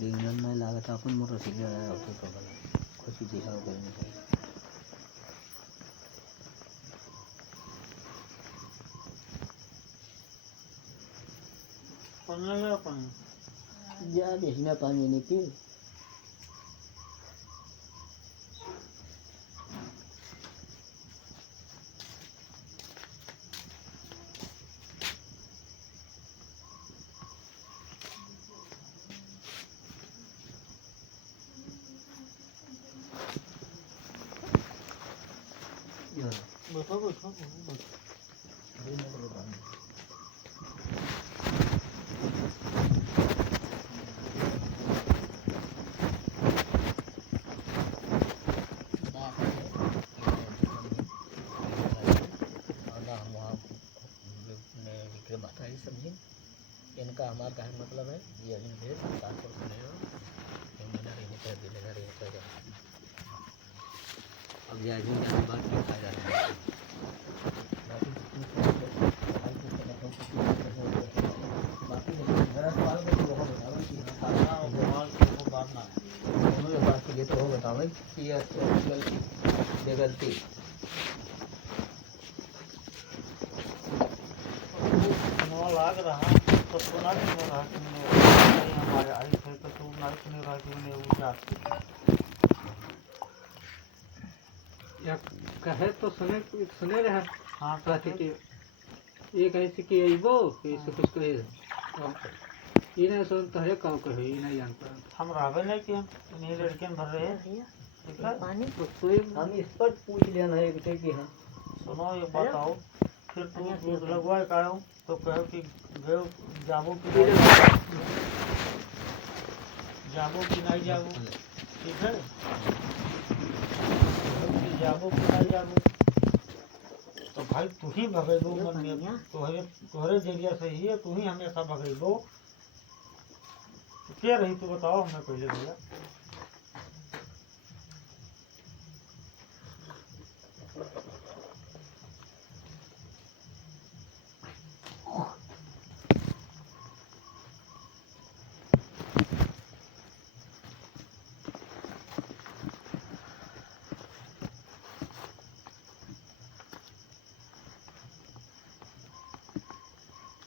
दिन में लागत अपन मोटरसाइकिल आया होता तो बड़ा खुशी दिखा करने चाहिए। जा बेचना पानी नहीं पी बैठो बैठो समझे इनका हमारा क्या मतलब है ये अभी भेज 700 अब ये आदमी की बात नहीं खा जा रहा है बाकी बात के लिए तो हो बताओ कि गलती लाग रहा तो सुना नहीं रहा कि हमारे आई थे तो तू नहीं रहा कि उन्हें उजाड़ या कहे तो सुने रहे। हाँ कि ये कहे से कि अइबो ऐसे कुछ कहे ये नहीं सुन तो है कहो कहे ये नहीं जानता हम रहबे नहीं कि नहीं लड़के भर रहे हैं पानी तो हम इस पर पूछ लेना है कि हाँ सुनो ये बताओ फिर तू लगवाए का तो कहो कि गयो जाबो कि नहीं जाबो ठीक है जाबो कि नहीं जाबो तो भाई तू ही भगेबो मन में तोहरे जरिया से ही है तू ही हमेशा भगेबो क्या रही तू बताओ हमें पहले भैया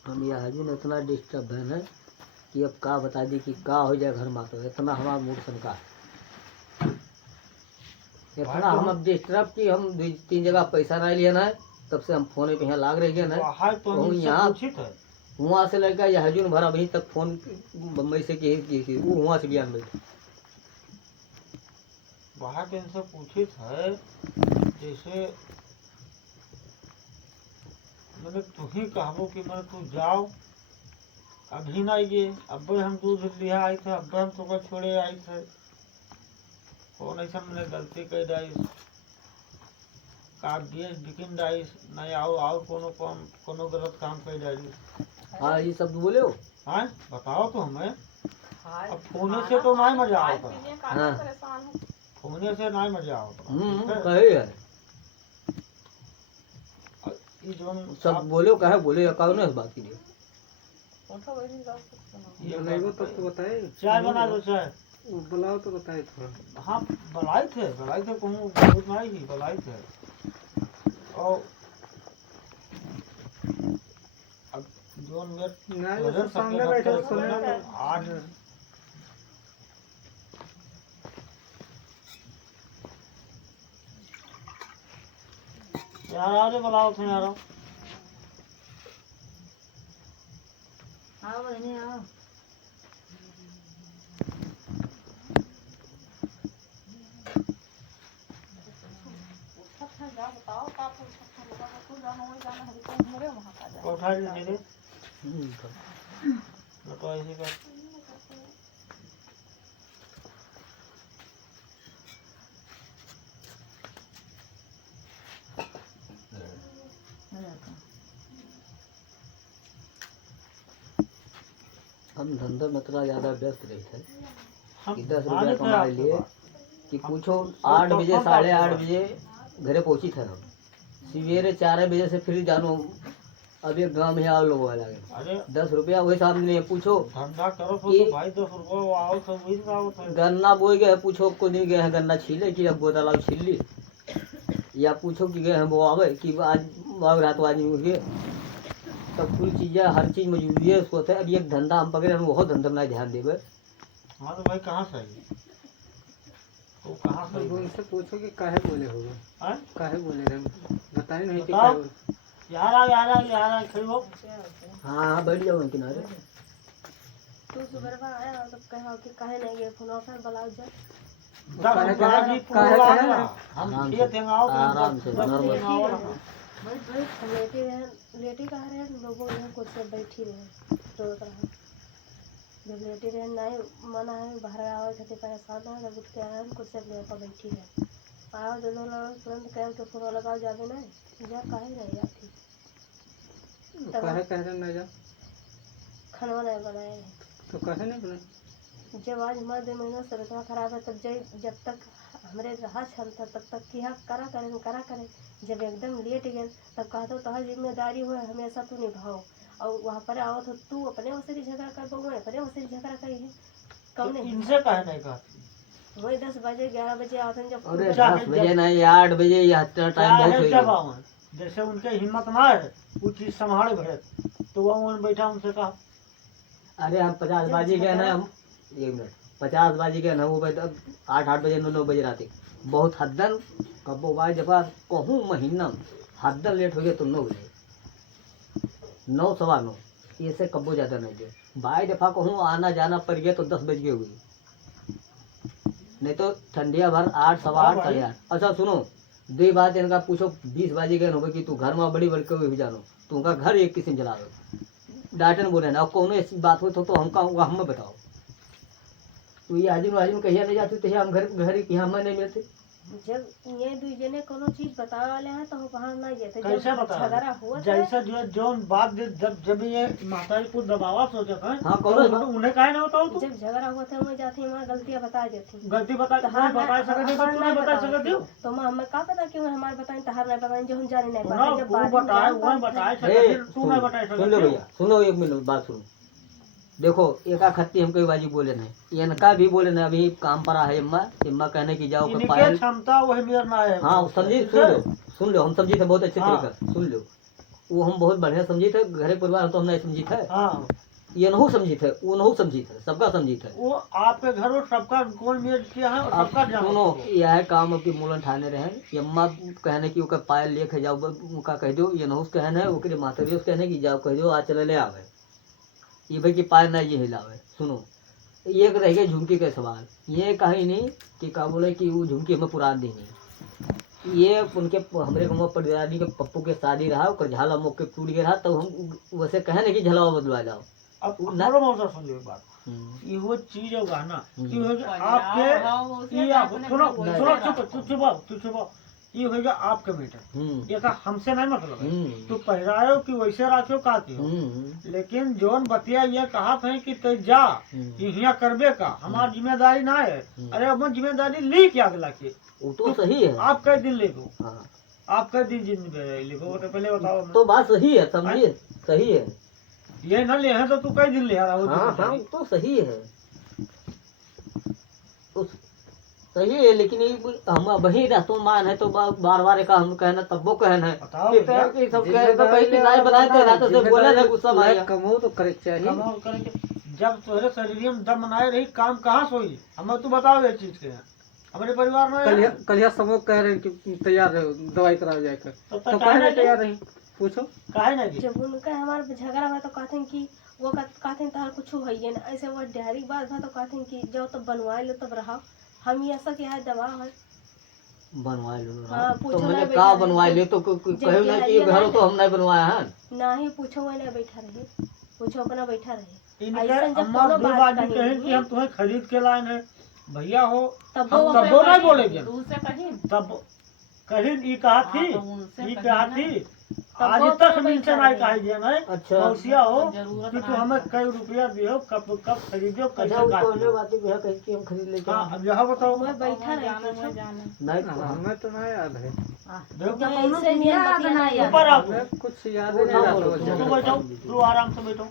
हम ये हाजिर इतना डिस्टर्ब है कि अब का बता दी कि का हो जाए घर में तो इतना हमारा मूड सनका इतना हम अब डिस्टर्ब कि हम 2-3 जगह पैसा नहीं लिया ना तब से हम फोन पे यहाँ लाग रहे हैं ना तो यहाँ वहाँ से लड़का यह हजून भरा अभी तक फोन बम्बई से की वो वहाँ से बयान बैठे बाहर इनसे पूछित है जैसे मैंने तू ही कहबो कि मैं तू जाओ अभी ना ये अब हम दूध लिया आए थे अब हम तो छोड़े आए थे कौन ऐसा मैंने गलती कर डाइस का बीएस बिकिन डाइस नहीं आओ कोनो गलत काम कर डाइस हाँ ये सब बोले हो हाँ बताओ तो हमें अब फोने से तो नहीं मजा आता हाँ फोने से नहीं मजा आता कहे यार सब बोले कहे बोले कौन है बात के लिए ये नहीं वो तब तो बताए चाय बना दो चाय बुलाओ तो बताए थोड़ा हाँ बुलाए थे कहूँ बहुत नहीं ही बुलाए थे और अब जो मेरे सामने बैठे सुने आज यार आज बुलाओ थे यार आओ बहनी आओ उठा लीजिए तो ऐसे कर हम धंधा में इतना ज्यादा व्यस्त रहते हैं कि 10 रुपया कमाए लिए कि पूछो 8 बजे 8:30 बजे घरे पहुंची थे हम सवेरे 4 बजे से फिर जानो अब एक गाँव में आओ लोगों लगे अरे 10 रुपया वही सामने पूछो धंधा करो तो कि- भाई 10 रुपये आओ तो वही आओ तो गन्ना बोए गए पूछो को नहीं गए हैं गन्ना छीले कि अब बोतल छील ली, या पूछो कि गए हैं वो आवे कि आज रात आज हुए। सब कुछ चीज़ें हर चीज़ मजबूरी है उसको। अब एक धंधा हम पकड़े हम बहुत धंधा में ध्यान देवे। हाँ तो भाई कहाँ सही तो कहाँ सही अब उनसे पूछो कि काहे बोले होगे, हैं? काहे बोले रहे, बताए नहीं कि बताओ। काहे बोले। यार खड़ी हो हाँ बैठ जाओ किनारे। तू सुबह आया तो कहा कि काहे नहीं गए फोन ऑफर बुलाओ जा हम आराम खेत से, हैं आओ आराम से, नॉर्मल। हम लेटी कह रहे हैं लोगों यहाँ कुर्सी पर बैठी रहे रोक रहा जब लेटी रहे नहीं मना है बाहर आवे थे परेशान है जब उठ के आए हम कुर्सी पर बैठी रहे आओ दोनों लोग तुरंत कह के फोन लगाओ जावे नहीं जा काहे नहीं आती काहे कह रहे ना जा, खाना नहीं बनाए तो काहे नहीं बनाए। जब आज हमारा 2 महीनों से इतना खराब है तब जब तक हमारे रहा क्षमता तब तक किया करा करें जब एकदम लेट गए तब कहा तो तह जिम्मेदारी हो हमेशा तू निभाओ और वहाँ पर आओ तो तू अपने वैसे झगड़ा कर पाऊँ अपने वैसे झगड़ा करी है कब नहीं इनसे कहे नहीं कहा वही 10 बजे 11 बजे आते हैं जब अरे 10 बजे नहीं 8 बजे यह टाइम बहुत हो जब गया। आओ जैसे उनके हिम्मत ना है वो चीज संभाले भरे तो वो बैठा उनसे कहा अरे हम 50 बाजी गए ना, हम 1 मिनट 50 बाजी गए ना वो 8 बजे 9 बजे रात बहुत हद्दन कब्बो बाई जब कहूँ महीना हद्दन लेट हो गया तो 9 बजे 9 सवा 9 ऐसे कब्बो ज़्यादा नहीं गए। बाई दफ़ा कहूँ आना जाना पड़ गया तो 10 बज गए हुई, नहीं तो ठंडिया भर 8 सवा 8 साढ़े 8। अच्छा सुनो 2 बात इनका पूछो 20 बाजी गए हो कि तू घर में बड़ी के हुए भी जानो तुमका घर एक किस्म चला दो डाटन बोले ना कौन ऐसी बात हो तो हम कहूँगा हमें बताओ तू ये आजिम कहिया नहीं जाते तो हम घर यहाँ में नहीं मिलते। जब ये 2 जने कोनो चीज बतावे वाले हैं तो वहाँ नहीं जाते कैसे जब बता झगड़ा हुआ जैसे जो बात जब ये माताजी को दबावा सोचा था हाँ, कौन है? उन्हें काहे ना बताओ तू जब झगड़ा हुआ था मैं जाती हमारी गलतियाँ बता देती गलती बता तो तुम्हें बता सकते हो तुम्हें बता सकते हो तो मैं हमें का पता क्यों हमारे बताएं तहार नहीं बताएं जो हम जाने नहीं ना पाते जब तू बाद में बताए जान वही पाते बताए हैं। सकते तू नहीं बता सुन लो सकते भैया सुनो 1 मिनट बात सुनो। देखो एका खत्ती हम कई बाजी बोले नहीं इनका भी बोले नहीं अभी काम पर है इम्मा कहने की जाओ इनके पायल क्षमता वही मेरा ना है हाँ समझी सुन लो हम समझी थे बहुत अच्छे हाँ। तरीके सुन लो वो हम बहुत बढ़िया समझी थे घरे परिवार तो हम नहीं समझी थे हाँ ये नहीं समझी थे वो नहीं समझी थे सबका समझी थे। वो आपके घर में सबका कौन मेज किया है और अब सबका जान सुनो यह काम अब की मूलन ठाने रहे अम्मा कहने की ओकर पायल लेके जाओ उनका कह दो ये नहीं कहने है ओकरे माता कहने की जाओ कह दो आज चले ले आवे ये भाई की पायल नहीं ये हिलावे। सुनो एक रह गया झुमकी का सवाल ये कहीं नहीं कि का बोले कि वो झुमकी हमें पुरान दी नहीं ये उनके हमारे गाँव परिवारी के पप्पू के शादी रहा और झाला मुख के टूट गया रहा तो हम वैसे कहे नहीं कि झलावा बदलवा जाओ। अब हमारा मौसा सुन लो एक बात ये वो चीज होगा ना कि हो आपके ये आप सुनो सुनो चुप चुप ये होगा आपके बेटा ये का हमसे नहीं मतलब है तू पहरायो कि वैसे राखो का लेकिन जोन बतिया ये कहा था कि ते जा यहाँ करबे का हमारी जिम्मेदारी ना है। अरे अब जिम्मेदारी ली क्या अगला के वो तो सही है आप कई दिन लेगो हाँ। आप कई दिन जिम्मेदारी लेगो वो तो पहले बताओ तो बात सही है समझिए सही है ये न ले है तो तू कई दिन ले आ रहा हो हाँ हाँ तो सही है तो सही है लेकिन हम वही रहतो मान है तो बार बार का हम कहना तब वो कहना है बताओ कि सब कह तो कहीं की राय बनाए थे रात से बोले ना गुस्सा आया कमो तो करे चाहिए। कमाल करके जब तुम्हारे शरीर में दम बनाए रही काम कहाँ सोई हमें तू बताओ ये चीज के हमारे परिवार में कलिया समूह कह रहे हैं कि तैयार रहो दवाई करा जाकर तो तो कहने तैयार नहीं पूछो काहे नहीं जब उनका हमारा झगड़ा हुआ तो कहते हैं कि वो कहते हैं तार कुछ है ये ना ऐसे वो डेहरी बात था तो कहते हैं कि जाओ तब बनवा लो तब रहा हम ये ऐसा क्या है दबाव है बनवा लो हाँ, तो पूछो मैंने ना का बेटा, बनवा लियो तो कहो ना कि घर तो हम नहीं बनवाया है ना ही पूछो वो ना बैठा रहे पूछो अपना बैठा रहे इनके ऐसा जब अम्मा कोनो दो बात बाजी कहें कि कहेंगी हम तुम्हें खरीद के लाए हैं भैया हो तब हम वो तब वो नहीं बोलेंगे दूर से कहीं तब कहीं ये कहा थी हाँ, तो उनसे ये कहीं कहा ना। थी आज वो तक अपना मिलते बैठा नहीं रहे। कहा दिया नहीं अच्छा मौसिया हो जरूरत कि तू है। हमें कई रुपया दियो कब कब खरीदो अच्छा कैसे वो कहने काटियो। बातें भी है कहीं कि हम खरीद लेके हाँ आए। अब यहाँ बताओ मैं बैठा रहे जाने पूछो। में जाने नहीं हमें तो नहीं याद है। देखो क्या ऐसे ऐसे नहीं नियम याद बतिया नहीं नहीं याद। ऊपर आओ हमें कुछ याद वो नहीं ना रहता बोलो, वो तुम तू जगह। बैठो तू आराम से बैठो।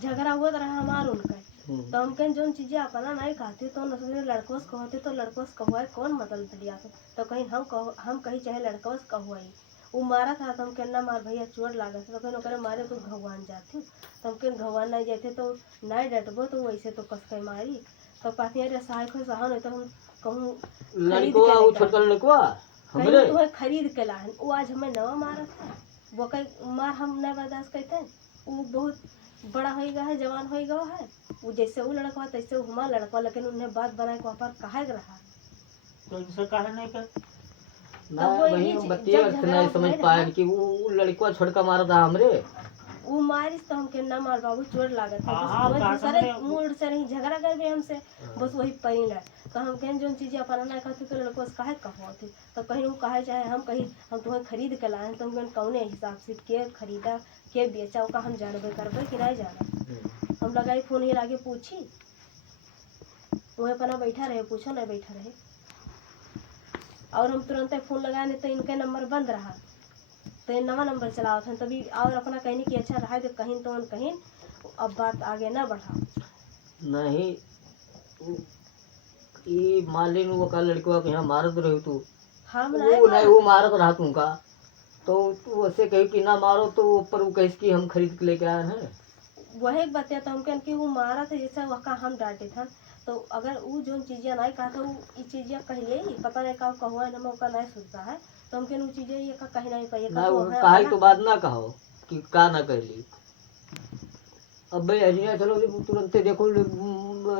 झगड़ा हुआ रहा हमार उनका। हम्म। तो हम कहीं जो चीजें अपना नहीं कहते तो नसले लड़कों से कहते तो लड़कों से कहुआ कौन मतलब दिया तो कहीं हम कहीं चाहे लड़कों से कहुआई वो मारा था तो हम कहना मार भैया चोट लागत तो कहीं ओकरे मारे तो भगवान जाती तो हम कहीं भगवान नहीं जाते तो नहीं डटबो तो वैसे तो कस के मारी तो कहती अरे सहायक हो सहा नहीं तो हम कहूँ लड़को वो छोटका लड़को हमरे कहीं तुम्हें खरीद के लाहन वो आज हमें नवा मारा था वो कहीं मार हम नहीं बर्दाश्त करते हैं। वो बहुत बड़ा हो गया है जवान हो गया है वो जैसे वो लड़का तैसे वो हमारा लड़का लेकिन उन्हें बात बनाए को पर कहा रहा तो इनसे कहे नहीं कर ना तब वो वही ये हम जब बतिया झगड़ा नहीं हुआ समझ है पाए ना, कि वो लड़का छोटका मारा था हमरे। वो मारिस तो हमके न मार बाबू चोट लागत है हाँ, बस बात दूसरे हमने- मूड से नहीं झगड़ा कर भी हमसे बस वही परी लड़ तो हम कहीं जो चीजें अपना ना कहते तो लड़कों से काहे कहो थे तो कहीं वो कहे चाहे हम कहीं हम तुम्हें खरीद के लाए तो हम कहीं कौने हिसाब से के खरीदा के बेचा का हम जानबे करबे कि नहीं जाना हम लगाई फोन ही लागे पूछी वही अपना बैठा रहे पूछो ना बैठा रहे और हम तुरंत फोन लगाए नहीं तो इनका नंबर बंद रहा तो ये नवा नंबर चलाओ था तभी और अपना कहने की अच्छा रहा तो कहीं तो कहीं अब बात आगे ना बढ़ा नहीं ये मालिन वो का लड़को के यहाँ मारत रही तू हम वो नहीं नहीं वो मारत रहा तुमका तो तू ऐसे कही कि ना मारो तो ऊपर वो कही कि हम खरीद के लेके आए हैं। वही बताया तो हम कहन कि वो मारा था जैसे वहाँ हम डांटे था तो अगर वो जो चीजें नहीं कहा था वो ये चीजें कहिए ही पता नहीं का कहुआ है ना नहीं सुनता है तो हम कहन वो चीजें ये का कहीं नहीं पाइए ना वो कहा तो बात ना कहो कि का ना कहली अब भाई अजिया चलो तुरंत देखो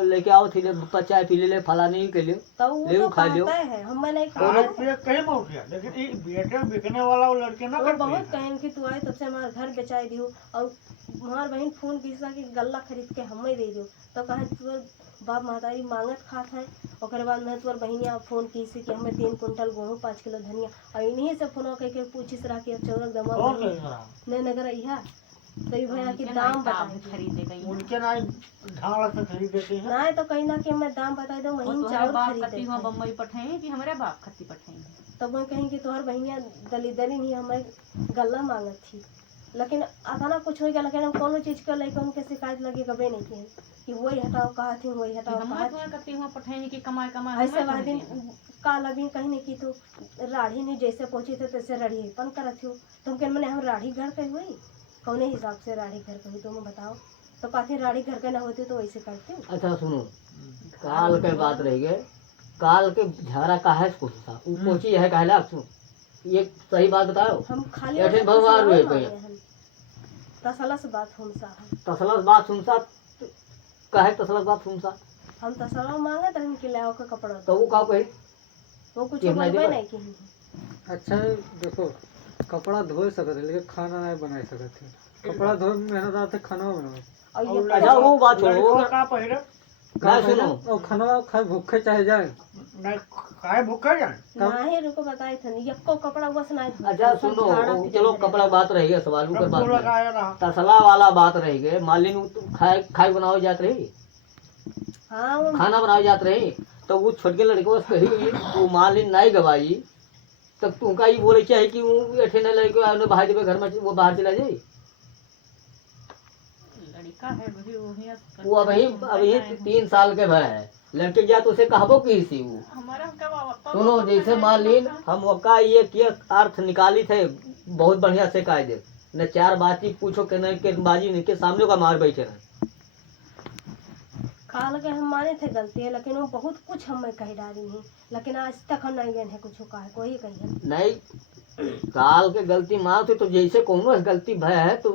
लेके आओ थी चाय पी ले फलाने के लिए तो वो ले तो खा लियो। कहता है हम नहीं दोनों कहते पे कहीं पहुंच गया लेकिन ये बेटे बिकने वाला वो लड़के ना वो करते बहुत हैं। कहें कि तू आए तब से हमारा घर बेचाई दियो और हमार बहन फोन किसा की गल्ला खरीद के हमें दे दो तो कहे तुर बाप महतारी मांगत खात है और बाद में तुर बहनिया फोन की से कि हमें 3 कुंटल गेहूँ 5 किलो धनिया और इन्हीं से फोन कह के पूछिस रहा कि चौरक दमा कौन कहे रहा? नहीं नगर इहा तो ये भैया की उनके दाम नहीं बताए खरीदे गई हैं। उनके ना ढाल से खरीद देते हैं। नहीं तो कहीं ना कि हमें दाम बता दो वो महीन तुम्हारे चावल बाप खरीदे कती हुआ बम्बई पठाई कि हमारे बाप खती पठाई तब वो कहीं कि तुम्हार बहनिया दलीदरी नहीं हमें गल्ला मांगत थी लेकिन अचाना कुछ हो गया लेकिन हम कोनो चीज के लेकर उनके शिकायत लगी कभी नहीं की कि वही हटाओ कहा थी वही हटाओ कहा हमारे थी तुम्हारे कती हुआ पठाई कि कमाए कमाए ऐसे बाद दिन काल अभी कहीं नहीं की तो राढ़ी नहीं जैसे पहुंची थे तैसे राढ़ी पन करत हो तुम कह मैंने हम राढ़ी घर कही हुई कौने हिसाब से राढ़ी घर कही तुम बताओ तो कहते राढ़ी घर के ना होती तो वैसे करती हूँ अच्छा सुनो काल के बात रह गए काल के झगड़ा का है कुछ था वो कोची है कहला सुनो ये सही बात बताओ हम खाली ऐसे ऐसे भगवान कुछ नहीं हुए मांगे भैया। हैं। तसलस बात हमसा है तसलस बात सुनसा कहे तसलस बात सुनसा हम तसला मांगे तो इनके लाओ का कपड़ा तो वो का कही वो कुछ ये नहीं बोलबे देबे? नहीं की अच्छा देखो कपड़ा धोए सकते थे लेकिन खाना नहीं बना सकते थे कपड़ा धोए में मेहनत आते खाना बनाओ और और ये अच्छा वो बात छोड़ो लड़कों का पहिरे ना सुनो और खाना खाए भूखे चाहे जाए नहीं खाए भूखे जाए नहीं रुको बताई थे यक्को कपड़ा बस नहीं धोते, अच्छा सब सुनो झाड़ा वो पीटे चलो रहते। कपड़ा बात रही है सवाल ऊपर रब्बो बात नहीं। लगाया रहा। तसला वाला बात रही गए मालिन खाए खाए बनाओ जात रही हाँ वो खाना बनाओ जात रही तो वो छोटके लड़के को कही वो मालिन नहीं गवाई तब तू का ही बोले चाहे कि वो ऐठे न लड़के बाहर देवे घर में वो बाहर चला जाए लड़का है वही वही वो अभी 3 साल के भय है लड़के जा तो उसे कहबो की सी वो हमारा क्या सुनो जैसे मान लीन हम ओका ये के अर्थ निकाली थे बहुत बढ़िया से कायदे न 4 बातचीत पूछो के नहीं के बाजी नहीं के सामने का मार बैठे रहे खाल के हम माने थे गलती है लेकिन वो बहुत कुछ हमें कही डाली नहीं लेकिन आज तक हम नहीं गए हैं कुछ कहा है कोई कही है नहीं काल के गलती मार थे तो जैसे कोनो गलती भय है तो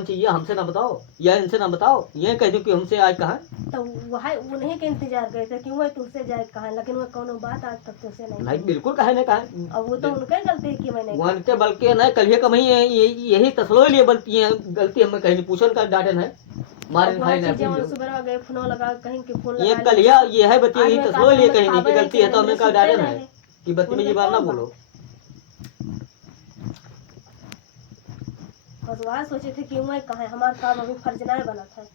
चीजें हमसे ना बताओ या इनसे ना बताओ ये कह दो कि हमसे आज कहा तो वह उन्हीं के इंतजार करे थे कि वह तुझसे जाए कहा लेकिन वह कोनो बात आज तक तुझसे नहीं नहीं बिल्कुल कहे नहीं कहा और वो तो उनका गलती है कि मैंने वन के बल्कि नहीं कलिए कमी यही तसलो लिए बल्कि गलती हमें कहीं पूछन का डांटे है मारे भाई नहीं चीजें पूछ सुबह गए फोन लगा कहीं कि फोन ये लगा कलिया ये है बच्चे आज यही मैं तसलो कहा लिए था, कहीं मैं की खावे गलती है तो नहीं हमें का सुनते डांटे नहीं है है। कि बदतमीजी बात ना बोलो बस वह सोचे थे कि मैं कहा हमारा काम अभी फर्ज नहीं बना था।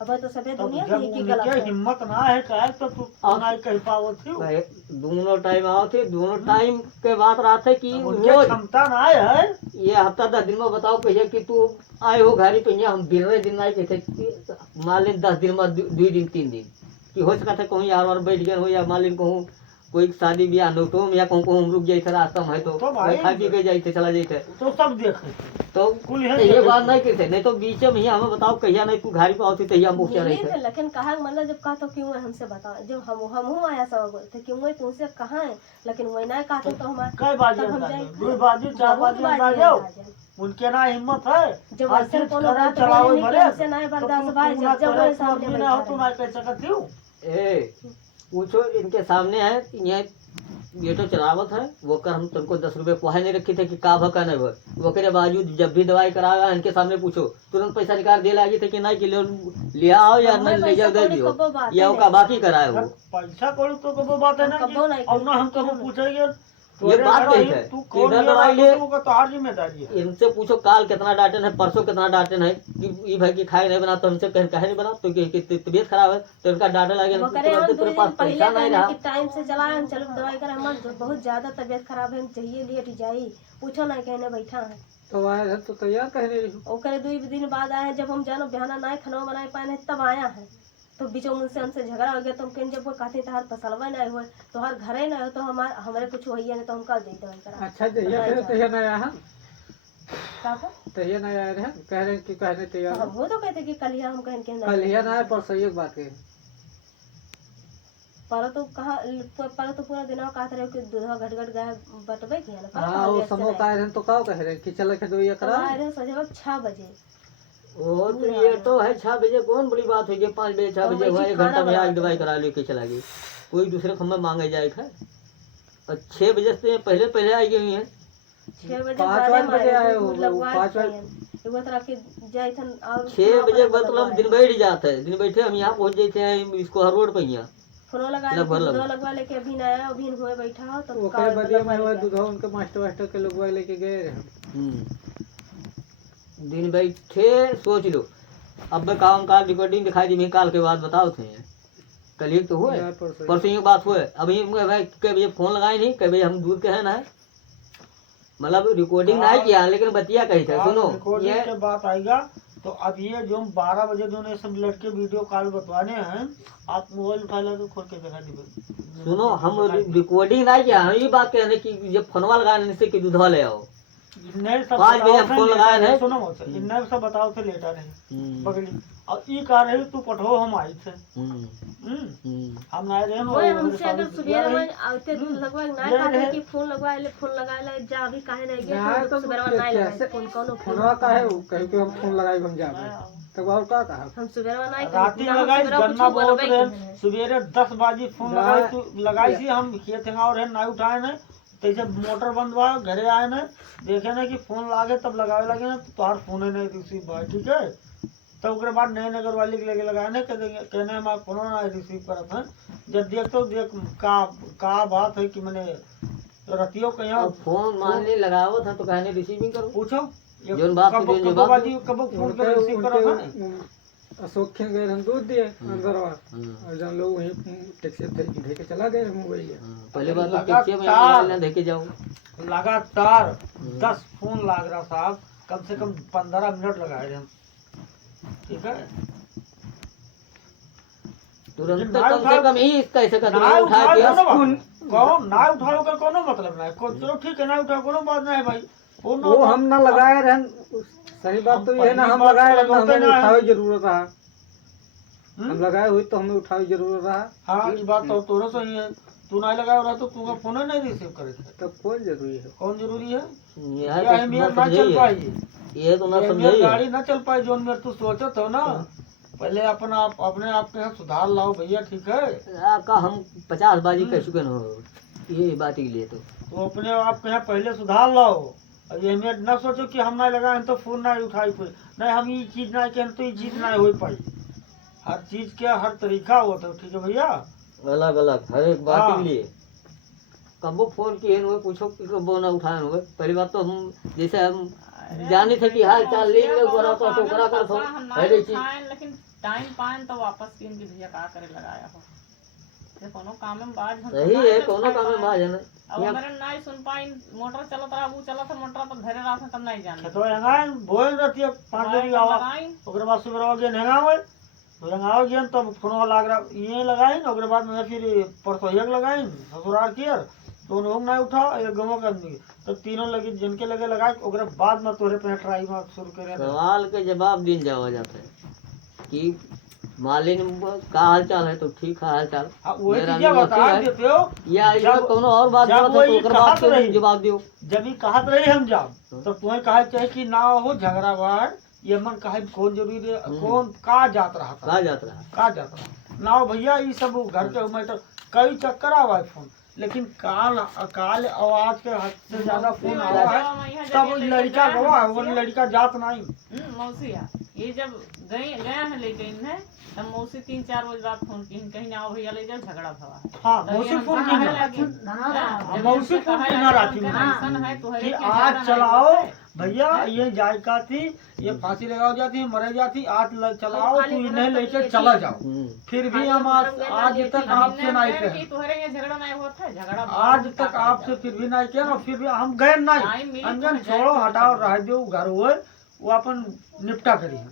अब तो सभी तब दुनिया जब की कि गलत उनके है। हिम्मत ना है कहे तो तू नहीं कह पाओ थी। भाई, दोनों टाइम आओ थे, दोनों टाइम के बात रहा था कि उनके रोज क्षमता ना है। ये हफ्ता 10 दिन में बताओ कहिए कि तू आए हो घरी पे हम दिन दिन आए कहते मान लीन 10 दिन में 2 दिन 3 दिन कि हो सकता है कहूँ यार और बैठ गए हो या मान लीन कहूँ कोई शादी ब्याह नो तो या कहूँ कहूँ रुक जाए रास्ता में है तो तो भाई, खा पी के जाते चला जाते तो सब देखे तो कुल ये बात नहीं करते नहीं तो बीच में ही हमें बताओ कहिया नहीं तू घारी पे आती तहिया मुख मिली रही थे लेकिन कहा मतलब जब कहा तो क्यों है हमसे बताओ जब हम आया सब बोलते क्यों है तुमसे कहाँ है लेकिन वही ना कहते तो हमारे कई बाजी तब हम अंदाज जाए- 2 बाजी 4 बहुत बाजी बाजी अंदाज हो। अंदाज है। उनके ना हिम्मत है। जब हर ऐसे चीज कोनो करे, बात चलाओ बोले भले। नहीं हमसे नहीं तो बर्दाश्त तू भाई ना जब करे, मैं तू सामने आदमी ना हो बैठा तू रहे। ना कह सकती हूँ। ए पूछो इनके सामने है ये तो चलावत है वो कर हम तुमको 10 रुपए पोहे नहीं रखी थे कि का भका नहीं भर वो के बावजूद जब भी दवाई कराया इनके सामने पूछो तुरंत पैसा निकाल दे लगी थे कि नहीं कि ले आओ या हमें नहीं ले जाओ पैसा दे कौड़ी दियो कबो बात या नहीं का बाकी कराए वो पैसा कौड़ी तो कबो बात है ना कबो नहीं और ना हम कबो कबो नहीं। पूछेंगे ये बात तोरे नहीं है। तू कौन इधर ये दवाई ले। तो वो तोहार जिम्मेदारी है। इनसे पूछो काल कितना डांटन है परसों कितना डांटन है कि ये भाई की खाए नहीं बना तो हमसे कहे नहीं बना तो कि तबीयत खराब है तो इनका डांटा लगे वो करे हम 2 तेरे दिन पास पहले पैसा नहीं कहने रहा कि टाइम से चला हम चलो दवाई कर हमारे बहुत ज्यादा तबीयत खराब है हम चाहिए लेट जाई पूछो ना कहने बैठा है तो आए हैं तो तैयार कहने रही और करे 2 दिन बाद आए हैं, जब हम जानो बहाना ना खाना बनाए पाए नहीं तब आया है तो बीचों उनसे हमसे झगड़ा हो गया तो हम कहीं जब वो कहते तहार फसलवा नहीं हुए तो हर घरे नहीं हो तो हमारे कुछ वही नहीं तो हम कर देते हैं करा अच्छा जहिया कहे तहिया नहीं आया हम का का? तहिया नहीं आए रहे कह रहे हैं कि कहने तैयार हम वो तो कहते कि कल हम कहें कि कल नहीं हिया ना आए परसों एक बात है पर तो कहा पर तो पूरा दिन कहते रहे कि दूध घट घट गाय बटबे की है ना हाँ वो समोह का आए रहे तो का कह रहे हैं कि चल के दो ये तो करा आए रहे सजवा 6 बजे वो तो ये तो है 6 बजे कौन बड़ी बात है ये 5 बजे 6 बजे हुआ 1 घंटा में आज दवाई करा लेके चला गई कोई दूसरे खम्भे मांगे जाए है और 6 बजे से पहले पहले आई गई है 6 बजे 5 बजे आए हो, लगवाए 5 एगो तरह के जाए थन और 6 बजे मतलब दिन बैठ जाता है दिन बैठे हम यहाँ पहुँच जाते हैं इसको हर रोड पे यहाँ फोनो लगा लगभग दूध लगवा लेके अभी न आया अभी हुए बैठा हो तो ओकरे बदिया में हुआ दूध उनके मास्टर के लोग लेके गए रहे दिन बैठे सोच लो अब काम काल रिकॉर्डिंग दिखाई दी काल के बाद बताओ थे कल ही तो हुए यार परसों परसों एक बात हुए अभी भाई कई बजे फोन लगाए नहीं कई बजे हम दूर के है ना मतलब रिकॉर्डिंग नहीं किया लेकिन बतिया कही थे सुनो रिकॉर्डिंग ये के बात आएगा तो अब ये जो 12 बजे जो ने सब लड़के वीडियो कॉल बतवाने हैं आप मोबाइल उठा लो तो खोल के दिखा दीजिए। सुनो हम रिकॉर्डिंग नहीं किया हम ये बात कह रहे कि जब फोनवा लगाने से कि दूधवा ले आओ इन्हें सब 5 बजे बताओ हम थे, फोन लगाए थे। सुनो मौसा, इन्हें सब बताओ थे लेटा नहीं पकड़ी और ई कह रही तू पठो हम आई थे हम आए रहे वो हमसे अगर सुबह में आते लगवा नहीं कहते कि फोन लगवा ले जा अभी काहे नहीं यहाँ गए तो सुबह नहीं लगाए कैसे फोन कोनो फोनवा का है कहीं के हम फोन लगाए हम जाए तब और का कहा हम सुबह नहीं राती लगाई गन्ना बहुत रहे सवेरे 10 बजे फोन लगाई तू लगाई थी हम खेत और रहे नहीं उठाए न तैसे मोटर बंद हुआ घरे आए न देखे न कि फोन लागे तब लगावे लगे न तो तोहार फोन नहीं रिसीव भाई ठीक है तब उसके बाद नए नगर वाले के लेके लगाए न कहने हमारा फोन ना रिसीव करत है जब देख तो देख का बात है कि मैंने रतियों कहीं फोन मानने लगाओ था तो कहने रिसीविंग करो पूछो जोन बात कब जो कब बात बाजी कब फोन कर रिसीव करत है अशोक खे गए हम दूध दिए अंदर और जब लोग वहीं टैक्सी दे के चला गए मोबाइल पहले बात तो लगातार टैक्सी में मोबाइल ना देके जाओ लगातार 10 फोन लाग रहा साहब कम से कम 15 मिनट लगाए हम ठीक है तुरंत ना कम से कम ही कैसे ना कदम उठा उठाओ के कोनो बात कौन ना उठाओ का कोनो मतलब नहीं चलो ठीक है ना उठाओ कोनो बात नहीं भाई फोन ना वो उठाओ। हम ना लगाए रहे सही बात तो ये है ना हम लगाए रहे ना हमें उठावे जरूरत रहा हम लगाए हुई तो हमें उठावे जरूरत रहा हाँ ये बात तो तोरो सही है तू नहीं लगाया रहा तो तू का फोन नहीं रिसीव करे तब कौन जरूरी है कौन जरूरी है यह या मेयर ना चल पाई ये तो ना मेयर समझाइए गाड़ी ना चल पाई जोन मेर तू सोचत हो ना पहले अपने आप के यहाँ सुधार लाओ भैया ठीक है का हम 50 बाजी कह चुके न हो ये बात के लिए तो अपने आप के यहाँ पहले सुधार लाओ और ये मेर न सोचो कि हम नहीं लगाए तो फोन नहीं उठाई कोई नहीं हम ये चीज नहीं कहें तो ये चीज नहीं हो पाई हर चीज के हर तरीका होता है ठीक है भैया अलग अलग हर एक बात हाँ। के लिए कबो फोन किए हुए पूछो कि कबो ना उठाए हुए पहली बात तो हम जैसे हम जाने थे कि हाल चाल ले ले गोरा का तो गोरा का तो हम पहले नहीं चीज उठाएं, लेकिन टाइम पाएं तो वापस की इनकी भैया का करे लगाया हो। ये कोनो काम में बाज हम सही है कोनो काम में बाज है ना अब मेरे नहीं सुन पाई, मोटर चलत रहा, वो चलत है मोटर पर घरे रहा था तब नहीं जाने खेतवा हंगाई बोल रहती है 5 बजे आवा ओकरे बाद सुबह हो गया हंगावे तो हंगाव गया तब फोनवा लाग रहा ये लगाई ओकरे बाद में फिर परसों एक लगाई ससुराल कियर तो उन्होंने नहीं उठा एक गाँव का आदमी तो तीनों लगी जिनके लगे लगाए ओकरे बाद में तोरे पे ट्राई में शुरू करे सवाल के जवाब दिन जावा जाता है कि मालिन का हाल चाल है तो ठीक है हाल चाल वही मेरा चीजें भी बता वकील है। देते हो या इसमें जब- कोनो और बात जब बोलत वो है तो ये ओकर बाद कहत रही। के जवाब दियो जब भी कहत रही हम जाब तो तुम्हें कहा चाहे कि ना हो झगड़ा बार ये मन कहे कौन जरूरी है कौन का जात रहा था कहा जाता है का जात रहा ना हो भैया ये सब घर के मैटर कई चक्कर आवा फोन लेकिन काल आवाज के हद से ज्यादा फोन आवा है तब लड़का गवा है वो लड़का जात नहीं मौसिया ये जब गया है लेके इन्हें तब मौसी 3-4 बजे रात फोन की कहीं आओ भैया ले जाओ झगड़ा भवा है। हाँ मौसी फोन की ना मौसी फोन की ना राती में कि आज चलाओ भैया ये जाय का थी ये फांसी लगाओ जाती मरे जाती आज चलाओ तू इन्हें लेके चला जाओ फिर भी हम आज तक आपसे नहीं कहे तुम्हारे यहाँ झगड़ा नहीं हुआ था, झगड़ा आज तक आपसे फिर भी नहीं किया और फिर भी हम गए नहीं अंजन छोड़ो हटाओ रह दो घर हुए वो अपन निपटा करी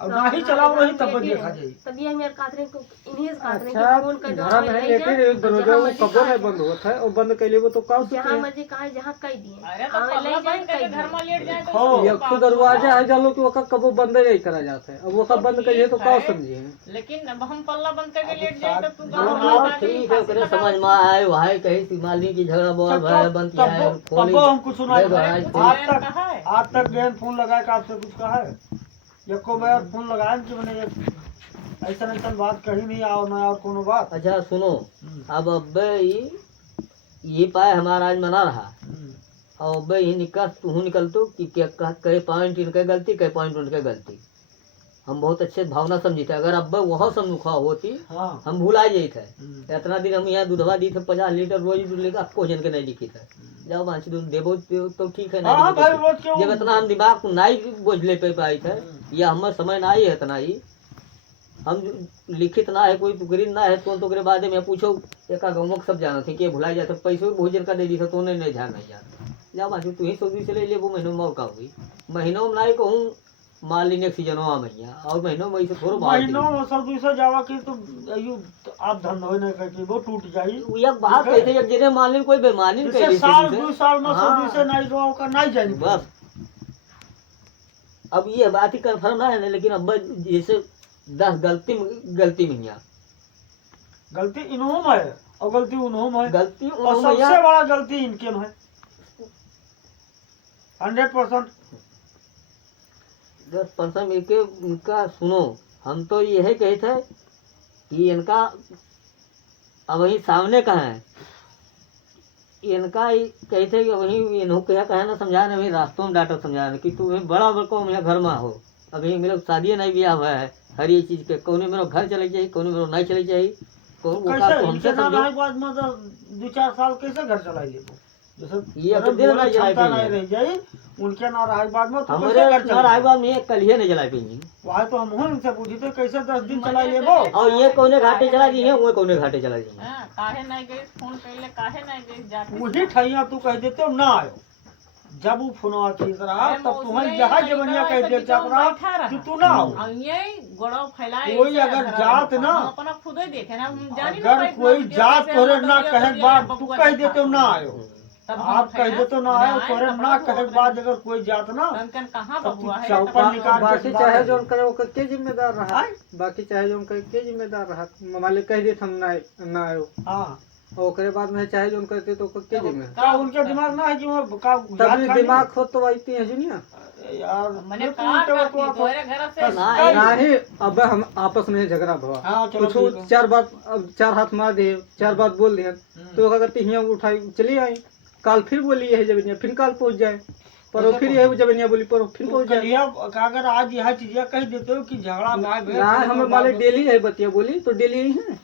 और ना ही चलाओ रही तब देखा जाए तभी हम यार कातरे को इन्हीं कातरे अच्छा फोन कर दो घर में लेकिन दरवाजा वो कबो नहीं बंद होता है और बंद कैले वो तो का जहाँ मर्जी कहा जहाँ कह दिए अरे तो पल्ला बंद करके घर में लेट जाए तो हो ये खुद दरवाजा है जालो कि वो कबो बंद नहीं करा जाता है अब वो कब बंद करिए तो का समझिए लेकिन अब हम पल्ला बंद करके लेट जाए तो तू ठीक है ओकरे समझ में आए वहां कहीं सी मालिनी की झगड़ा बहुत भाई बंद किया है तब हमको सुना कहा है आज तक गैन फोन लगाए का आपसे कुछ कहा है एको बार फोन लगाए कि मैंने ऐसा ऐसा बात कही नहीं आओ ना और कोनो बात अच्छा सुनो अब अब्बे ये पाए हमारा आज मना रहा और अब्बे ये निकल तू निकल तो कि क्या कहे पॉइंट इनके गलती कहे पॉइंट उनके गलती हम बहुत अच्छे भावना समझी थे अगर अब्बे वह सम्मुखा होती हाँ हम भुला जाए थे इतना दिन हम यहाँ दूधवा दी थे 50 लीटर रोज दूध लेकर आपको जन के नहीं लिखी थे जाओ बांसी दूध देवो तो ठीक है हाँ भाई नहीं रोज क्यों जब इतना हम दिमाग को नहीं बोझ ले पे पाई थे या हमारे समय ना ही है इतना ही हम लिखित ना है कोई पुकरी ना है तो ओकरे बाद में पूछो एक गाँव सब जाना थे कि भुलाई जाते पैसे भोजन का दे दी था तो नहीं ध्यान नहीं जाता जाओ बांसी तू ही सऊदी से ले ले वो महीनों में और का हुई महीनों में नहीं कहूँ मान लीजिए सीजनवा मैया और महीनों में से थोड़ा महीनों में सब दूसरा जावा की तो अयो आप धंधो नहीं करके वो टूट जाई एक बात कहते एक जने मान ली कोई बेमानी जैसे साल 2 साल में सब दूसरे नहीं रहो का नहीं जानी बस अब ये बात ही कन्फर्म ना है ना लेकिन अब जैसे 10 गलती में यहाँ गलती इन्हों में है और गलती उन्हों में है गलती और सबसे बड़ा गलती इनके में है 100%। 10% इनका सुनो हम तो यही कहे थे कि इनका अब वही सामने कहा है इनका कहे थे कि वही इन्हों क्या कहे ना समझाने वही रास्तों में डाटा समझाने कि तू बड़ा बड़को मेरा घर में हो अभी मेरे शादी नहीं ब्याह हुआ है हर एक चीज के कोने मेरे घर चले चाहिए कोने मेरे नहीं चले चाहिए हमसे बाद में 2-4 साल कैसे घर चलाई ले ये तो दिन नहीं चलाई नहीं रह जाए उनके ना रहा बाद में तो हमारे घर आए बाद में कल ही नहीं चला पाएंगे वहाँ तो हम हो इनसे पूछी तो कैसे 10 दिन चला ले वो और ये कोने घाटे चला दी है वो कोने घाटे चला दी है हां काहे नहीं गई फोन कइले काहे नहीं गई जाती वही ठैया तू कह देते हो ना आयो जब वो फोनवा खींच रहा तब तुम्हारी जहाँ जवनिया कह दे रहा कि तू ना आओ और ये गोड़ो फैलाए कोई अगर जात ना अपना खुद ही देखे ना हम जानी अगर कोई जात तोरे ना कहे बाद तू कह देते हो ना आयो आप कह देते ना आयो तोरे ना कहे बाद अगर कोई जात ना कंकन कहां तब बबुआ है चौपन निकाल बाकी के चाहे जो करे ओकर के जिम्मेदार रहा आय? बाकी चाहे जो के जिम्मेदार रहा मालिक कह देत हम ना आयो हाँ और ओकरे बाद में चाहे जो करते तो ओकर के जिम्मेदार का उनके दिमाग ना है कि वो का तभी दिमाग हो तो आती है जुनिया यार मने तू कार उल्टे करती को- तोरे घर से नहीं अब हम आपस में झगड़ा भवा हाँ चलो कुछ ठीक है। 4 बात अब 4 हाथ मार दे 4 बात बोल दिया तो अगर तिहिया उठाई चली आई काल फिर बोली है जब फिर काल पहुंच जाए पर फिर यही जब बोली पर फिर पहुंच जाए कलिया अगर आज यह चीजें कह देते हो कि झगड़ा भाई बहन ना हमें मालिक डेली है बतिया बोली तो डेली ही है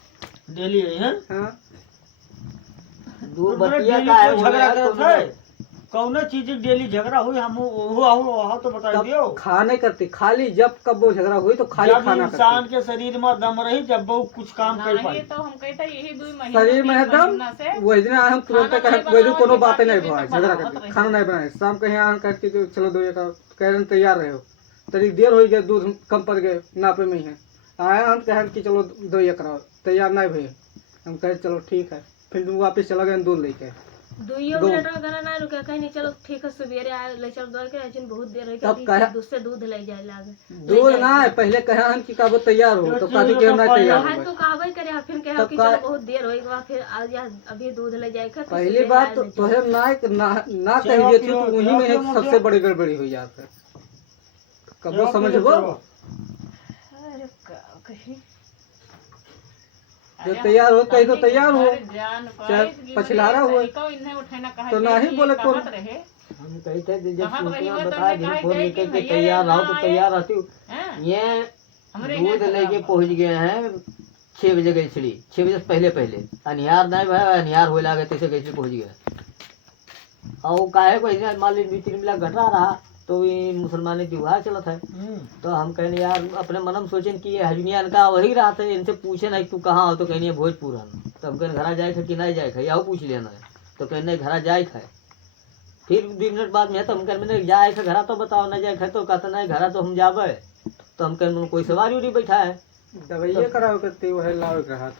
डेली है हाँ दो तो बतिया डेली का है कोई झगड़ा करता है कौन चीज डेली झगड़ा हुई हम वो तो बता दियो। खा नहीं करती, खाली जब कब वो झगड़ा हुई तो खाली जब खाना इंसान करती। के शरीर में दम रही, जब वो कुछ काम कर नहीं पाई। तो हम कहते यही 2 महीने शरीर में 3 एकदम महीना से वही दिन हम तुरंत खाना नहीं वही दिन कोनो बनावत, बातें नहीं बाकी हुआ अभी तक झगड़ा बनावत करके रही। खाना नहीं बनाए, शाम के यहाँ करके जो चलो दो कह तैयार रहे हो, तरी देर हो गया, दूध कम पड़ गए नापे में ही है, आया हम कहें कि चलो दो ये कराओ, तैयार नहीं भैया, हम कहे चलो ठीक है, फिर तुम वापस चला गए दूध लेके। 2 मिनट में घर ना रुके, कहीं नहीं चलो ठीक है सवेरे आए ले चल दौड़ के अजन बहुत देर हो तब गई, कहे- दूसरे दूध ले जाए लागे दूध ना है, पहले कहे हम कि कब तैयार हो, तो कहती कि हम नहीं तैयार है हो। तो कहबे करे, फिर कहे तब कि का- चलो बहुत देर होई बा, फिर आज या अभी दूध ले जाए का, पहली बात तो तोहे ना कह दिए थी तो उन्हीं में सबसे बड़ी गड़बड़ी हुई जाता है, कब समझबो। अरे का कही जो तैयार हो कहीं तो तैयार हो, जान चाहे पछिलारा हुआ इन्हें उठे ना कहा तो ना ही बोले कौन। रहे हम कही थे जब कहाँ तो रही तुमको हो तो बता हमने दी कहा फोन जाए लेके कि कि भैया तैयार रहो ना तो आए। तैयार रहती हूँ। हैं? ये हमरे दूध यहाँ लेके खराब पहुँच गए हैं 6 बजे गई छिड़ी, 6 बजे से पहले अनिहार नहीं भाई, अनिहार हो लगे तैसे कैसे पहुँच गए। और काहे को इधर मान ली 2-3 मिला घटा रहा तो ये मुसलमानी त्योहार चलत है, तो हम कहने यार अपने मनम सोचें कि ये हजनिया का वही रहा था, इनसे पूछे नहीं तू कहाँ हो, तो कहनी भोजपुर हम, तो हम कहने घरा जाए कि नहीं जाए यह पूछ लेना है, तो कहने घरा जाए है। फिर 2 मिनट बाद में तो हम कहने जाए थे घरा तो बताओ, नहीं जाए तो कहते नहीं घरा तो हम जाबे, तो हम कहने कोई सवारी उड़ी बैठा है, दवाइए कराओ करती वह लाओ रहा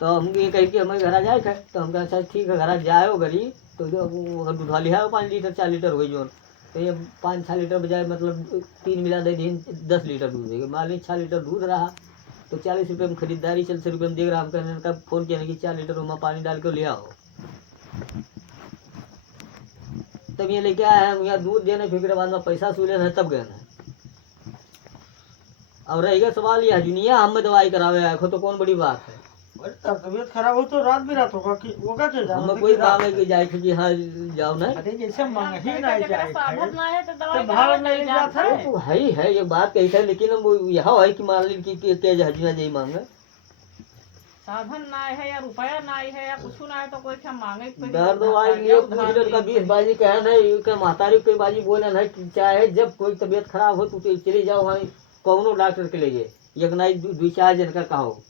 तो हम ये कही कि हमें घरा जाए है, तो हम कहे अच्छा ठीक है घरा जाओ गरी, तो अगर दूधा लिया 5 लीटर 4 लीटर हो जो, तो ये 5-6 लीटर बजाय मतलब 3 मिला दे दी 10 लीटर दूध देगा, मान ली 6 लीटर दूध रहा तो 40 रुपये में खरीदारी 40 रुपये में देख रहा, हम कहने का फोन किया कि 4 लीटर में पानी डाल के ले आओ, तब ये लेके आए हम यहाँ दूध देने, फिर बाद में पैसा सूले है तब गए हैं। और रहेगा सवाल यह दुनिया हमें दवाई करावे आखो तो कौन बड़ी बात है, तबीयत खराब हो तो रात भी रात होगा कि होगा क्या हमें कोई मांगे कि जाए कि हाँ जाओ नहीं, अरे जैसे मांग ही कहते ना कि जाए तेरा साधन ना है तो दवाई तो भाड़ करावे नहीं नहीं जाता जाता है। है। तो है ये बात कहते हैं, लेकिन वो यह है कि मान ली कि क्या हजना जाई मांगे, साधन ना है या रुपया ना है या कुछ ना है तो कोई क्या मांगे कोई दर्द वाली लिए उधार लीटर का दे। 20 बाजी कहे नहीं कि महतारी कोई बाजी बोले नहीं कि चाहे जब कोई तबीयत खराब हो तो चले जाओ वहाँ कौनो डॉक्टर के लिए, एक नहीं 2-4 जन का कहो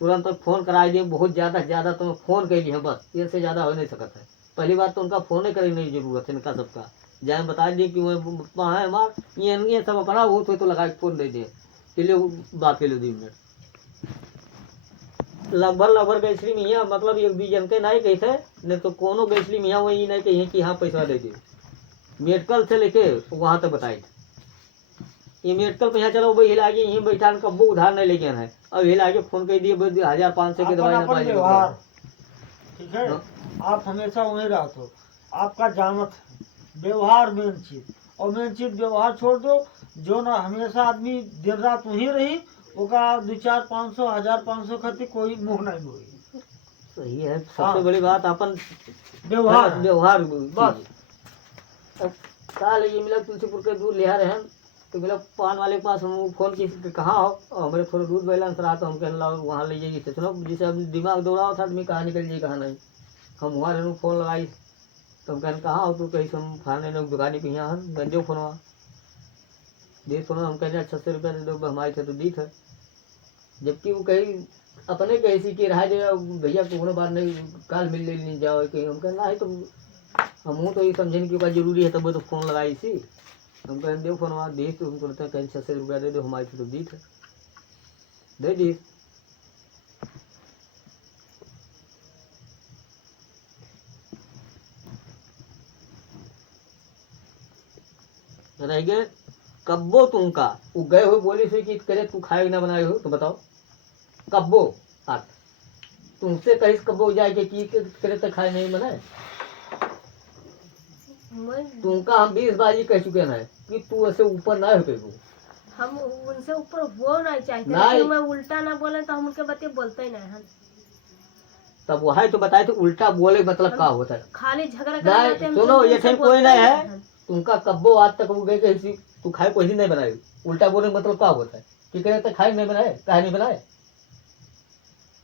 तुरंत फोन करा दिए, बहुत ज्यादा तो फोन कर लिए बस, इससे ज्यादा हो नहीं सकता है। पहली बात तो उनका फोन ही करने की जरूरत है इनका सबका, जाए बता दिए कि वह है मार ये सब अपना वो तो लगा के फोन दे दिए चलिए बात के लिए 2 मिनट लगभग गैसली मियाँ मतलब 1-2 जन के नहीं कही थे, नहीं तो कोनो गैसली मियाँ वही नहीं कही कि हाँ पैसा दे दे, मेडिकल से लेके वहाँ तक बताई ये मेडिकल पे यहाँ चलो वही लागे यहीं बैठा कब्बो उधार नहीं लेके है, अब ये लागे फोन कर दिए 1500 की दवाई ना अपन पाई व्यवहार ठीक है, हाँ। आप हमेशा वहीं रहते हो, आपका जानत है व्यवहार मेन चीज, और मेन चीज व्यवहार छोड़ दो, जो ना हमेशा आदमी दिन रात वहीं रही होगा 2-4-500 1500 खाती कोई मुँह नहीं बोई, सही है, सबसे हाँ। बड़ी बात अपन व्यवहार है। व्यवहार बस। अब काल ये मिला तुलसीपुर के दूध ले आ रहे हैं, तो मिला पान वाले के पास हम फोन की कहाँ हो, और हमारे थोड़ा दूध बैलेंस रहा तो हम कहने लगा वहाँ ले जाइए स्टेशन, जिसे हम दिमाग दौड़ाओ था आदमी कहाँ निकल जाइए कहाँ नहीं, हम वहाँ रहूँ फोन लगाई तो हम कहने कहाँ हो तू, कहीं हम खाने लोग दुकानी पे यहाँ गंजो फोन वहाँ दे फोन, हम कहने 600 रुपये दे दो, हमारे थे तो दी थे, जबकि वो कहीं अपने कैसी की रहा जो भैया कोनो बात नहीं काल मिल ले नहीं जाओ कहीं, हम कहना है तो हम तो ये समझें कि क्या जरूरी है, तब वो तो फोन लगाई सी, हम कहें दे फोन वहाँ दे तो हमको कहीं 600 रुपया दे दो, हमारे तो दी थे दे दी। रह गए कब्बो तुमका वो गए हो बोली से कि करे तू खाए ना बनाए हो, तो बताओ कब्बो आप तुमसे कहीं कब्बो जाए के की करे तो खाए नहीं बनाए, तुमका हम 20 बाजी कह चुके ना कि तू ऐसे ऊपर ना हो कहीं, हम उनसे ऊपर वो नहीं चाहते, नहीं। लेकिन मैं उल्टा ना बोले तो हम उनके बच्चे बोलते ही नहीं हैं, तब वही तो बताए थे उल्टा बोले मतलब क्या होता है, खाली झगड़ा नहीं, करते हैं, सुनो, उनसे ये ठेन बोलते कोई नहीं ही है। हैं। तुमका कब्बो आज तक वो गए कि तू खाए कोई नहीं बनाए, उल्टा बोले मतलब क्या होता है कि करे तो खाए नहीं बनाए काहे नहीं बनाए,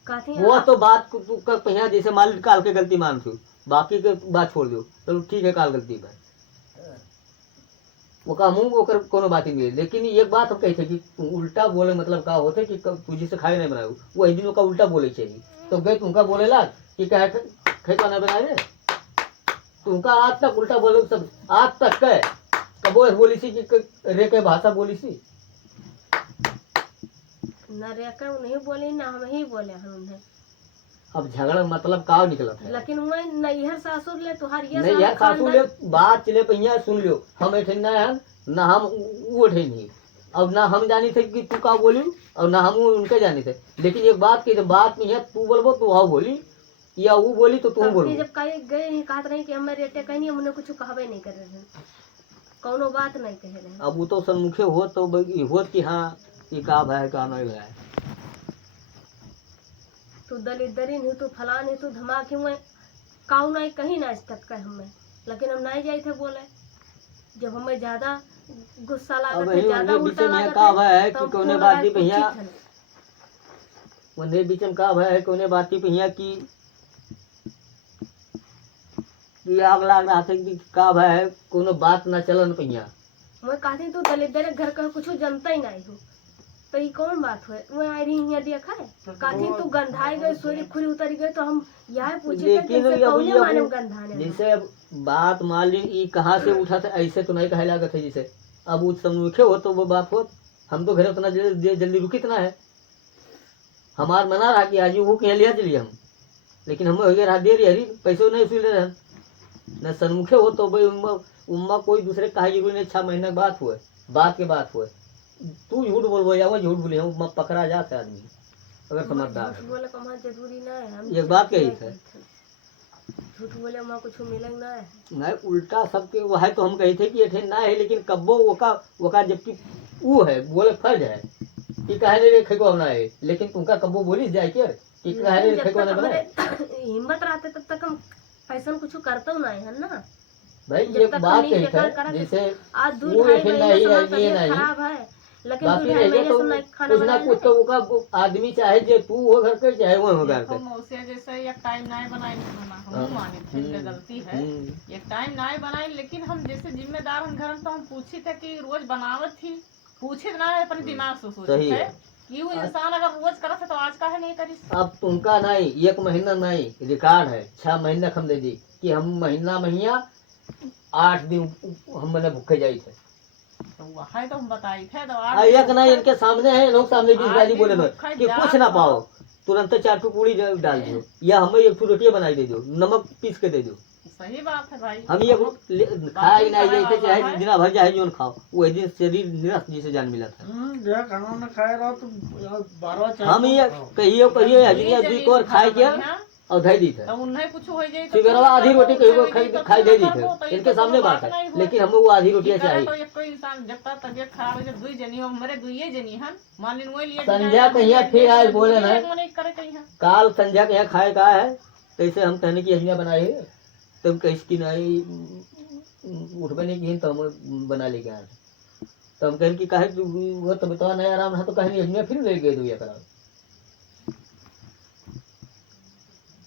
कहती हैं, वो तो बात तू का पहिया जैसे मालिक काल के गलती मान थी बाकी के बात छोड़ दो, चलो ठीक है काल गलती भाई वो का मुंह ओकर कोनो बात नहीं है। लेकिन एक बात हम कही थे कि उल्टा बोले मतलब का होते कि तुझे से खाए नहीं बनाए वो एक दिन का उल्टा बोले चाहिए तो गए तुमका बोले ला कि कहे खेता नहीं बनाए रे तुमका आज तक उल्टा बोले सब आज तक कहे कबो बोली सी कि रे के भाषा बोली सी न रेकर नहीं बोली ना हम ही बोले हम उन्हें। अब झगड़ा मतलब का निकला था लेकिन मैं नैहर सासुर ले तुहार ये नहीं यार सासू ले बात चले पहिया सुन लियो हम ऐठे ना है ना हम वो ऐठे नहीं अब ना हम जानी थे कि तू का बोली और ना हम उनके जानी थे लेकिन एक बात की बात नहीं है तू बोलबो तू हाँ बोली या वो बोली तो तुम बोलो जब कहीं गए नहीं कहते रहे कि हम रेटे कहीं नहीं हमने कुछ कहबे नहीं कर रहे कौनो बात नहीं कहे रहे। अब वो तो सन्मुखे हो तो हो कि हाँ ये का भाई का नहीं भाई तू दलिदरी नहीं तू फलान नहीं तू धमाके हुए काऊ नहीं कहीं ना तक कर हमें लेकिन हम नहीं जाए थे बोले जब हमें ज्यादा गुस्सा लागत है ज्यादा उल्टा लागत का भाई है तो कि हम कोने फोन बात लगाए दी भैया पूछी थन। वंदे बीच में का भाई है कोने बात दी भैया की आग लाग रहा था कि का भाई है कोनो बात ना चलन भैया मैं कहती तू दलिदर घर का कुछ जनता ही नहीं हो तो ये कौन बात हुए मैं आई रही यहाँ देखा है कहती तू गंधाई गई सोरी खुरी उतर गई तो हम यहाँ पूछे थे लेकिन जैसे अब कौने ये माने अब गंधाने जैसे अब बात मान ली ये कहाँ से उठा था ऐसे तो नहीं कहे लागत है जैसे अब उस सन्मुखे हो तो वो बात हो हम तो घर उतना जल्दी रुकी इतना है हमार मना रहा कि आज वो कहीं लिया चलिए हम लेकिन हम रहा दे रही हरी पैसे नहीं सुन ले रहे न सन्मुखे हो तो भाई उम्मा कोई दूसरे कहा जरूरी नहीं 6 महीने बाद हुए बात के बात हुए तू झूठ बोलबो या वो झूठ बोले हम पकड़ा जाता आदमी अगर समझदार झूठ बोले का हमारा जरूरी ना है हम एक बात कही थे झूठ बोले हमारा कुछ मिलेगा ना है नहीं उल्टा सबके वो है तो हम कही थे कि ये ना है लेकिन कब्बो वो का जबकि वो है बोले फर्ज है कि कहे नहीं रेखे को ना है लेकिन तुमका कब्बो बोली जाए क्या कि कहे नहीं रेखे को ना बनाए हिम्मत रहते तब तक हम ऐसा कुछ करते हो नहीं है ना भाई जब एक तक बात हम कही नहीं था बेकार करा जैसे आज दूध वो ढाई ऐसे महीने नहीं से है, हमारी ये तबीयत नहीं। खराब है लेकिन बाकी दूध ढाई रह महीने तो से नहीं खाना कुछ ना बनाया कुछ तो वो आदमी चाहे जे तू हो घर के चाहे वो हो घर देखो के मौसे जैसे एक टाइम नहीं बनाई हम मानी थे इनका गलती है एक टाइम नहीं बनाई लेकिन हम जैसे जिम्मेदार हम घर में तो हम पूछी थे कि रोज बनावत थी पूछे ना है अपने दिमाग से सोचे सही थे है। कि वो इंसान अगर रोज करत है तो आज का है नहीं करी अब तुमका नहीं 1 महीना नहीं रिकॉर्ड है 6 महीना हम दे दी कि हम महीना 8 दिन हम मैंने भूखे जाई थे तो वहाँ तो हम बताई थे तो एक नहीं इनके सामने है लोग सामने 20 गाली बोले ना भूखा कि जा कुछ ना तो- पाओ तुरंत 4 टू पूरी डाल दो या हमें 1 टू रोटियां बनाई दे दो नमक पीस के दे दो सही बात है भाई हम ये खाए ही नहीं जाते चाहे दिन भर चाहे जो खाओ वो दिन शरीर निरस्त जिसे जान मिला था देख खाना ना खाए रहो तो 12 चाय हम ये कहिए हजरिया दी कोर खाए के और धई दी थे तो उन्हें कुछ हो जाए सिगरवा आधी रोटी कहीं खाई दे दी थे इनके सामने बात है लेकिन हमें वो आधी रोटियां तो चाहिए एक कोई इंसान जब तक तबियत खराब हो जाए दुई जनी हो हमारे दुइये जनी हन मान लीन वही लिए संध्या कहिया फिर आज बोले ना नहीं करे कहीं काल संध्या के यहाँ खाए का है कैसे हम कहने की हजरिया बनाई है तब कहीं की नहीं उठबे नहीं की तो हम बना लेके आए तो हम कहें कि काहे वो तो बताओ नहीं आराम है तो कहीं हजरिया फिर ले गए दुनिया करा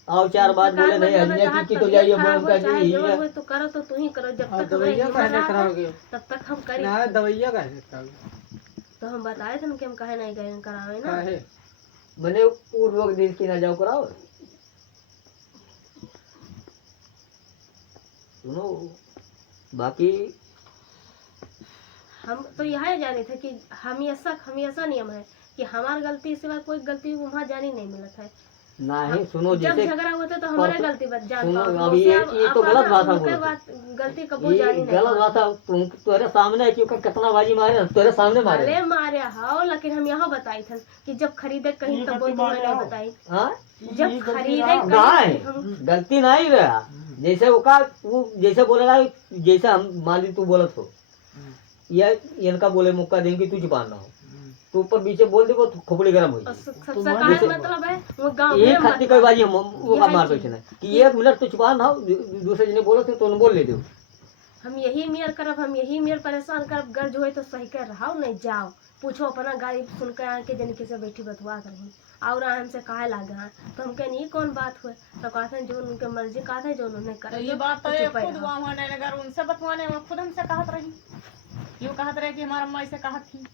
आओ 4 बात बोले नहीं हजरिया की तो जाइए हम कह तो करो तो तू ही करो जब तक दवाइया हमें कहने हिम्मत कराओगे रहा, तब तक हम करें ना दवाइया कहने कराओगे तो हम बताए थे ना कि हम कहे नहीं गए करावे ना काहे मैंने वो लोग दिन की ना जाओ कराओ सुनो बाकी हम तो यह जाने थे कि हमेशा नियम है कि हमारी गलती सिवा कोई गलती वहाँ जानी नहीं मिलता है नहीं सुनो जब जैसे झगड़ा होता है तो हमारे गलती बच जान सुनो, पाओ अभी ये तो गलत बात है उनके बोलते। बात गलती कबू ये जानी नहीं गलत बात है तुम तेरे सामने है क्योंकि कितना बाजी मारे तेरे सामने मारे अरे मारे हाओ लेकिन हम यहाँ बताई थे कि जब खरीदे कहीं तब वो तुम्हें नहीं बताई हाँ जब खरीदे नहीं कहीं हम गलती नहीं रहा जैसे वो जैसे बोलेगा जैसे हम मान ली तू बोलत हो या इनका बोले मुक्का देंगे तू छुपाना हो तो ऊपर पीछे बोल दे वो खोपड़ी गर्म हो सरकार मतलब है वो गाँव एक में खाती कोई बाजी हम वो का मार बैठे ना कि 1 मिनट तो छुपा ना हो दूसरे जने बोलो थे तो बोल ले दो हम यही मेयर करब हम यही मेयर परेशान करब गर्ज होए तो सही कर रहा नहीं जाओ पूछो अपना गाड़ी सुन के आके जनिके से बैठी बतवा रही और हमसे काहे लागे हैं तो हम कहनी कौन बात हुए तो कहते हैं जो उनके मर्जी कहा था जो उन्होंने तो करा ये बात तो ये खुद वहाँ ने अगर उनसे बतवाने वो खुद हमसे कहत रही यूँ कहत रहे कि हमारा अम्मा ऐसे कहत थी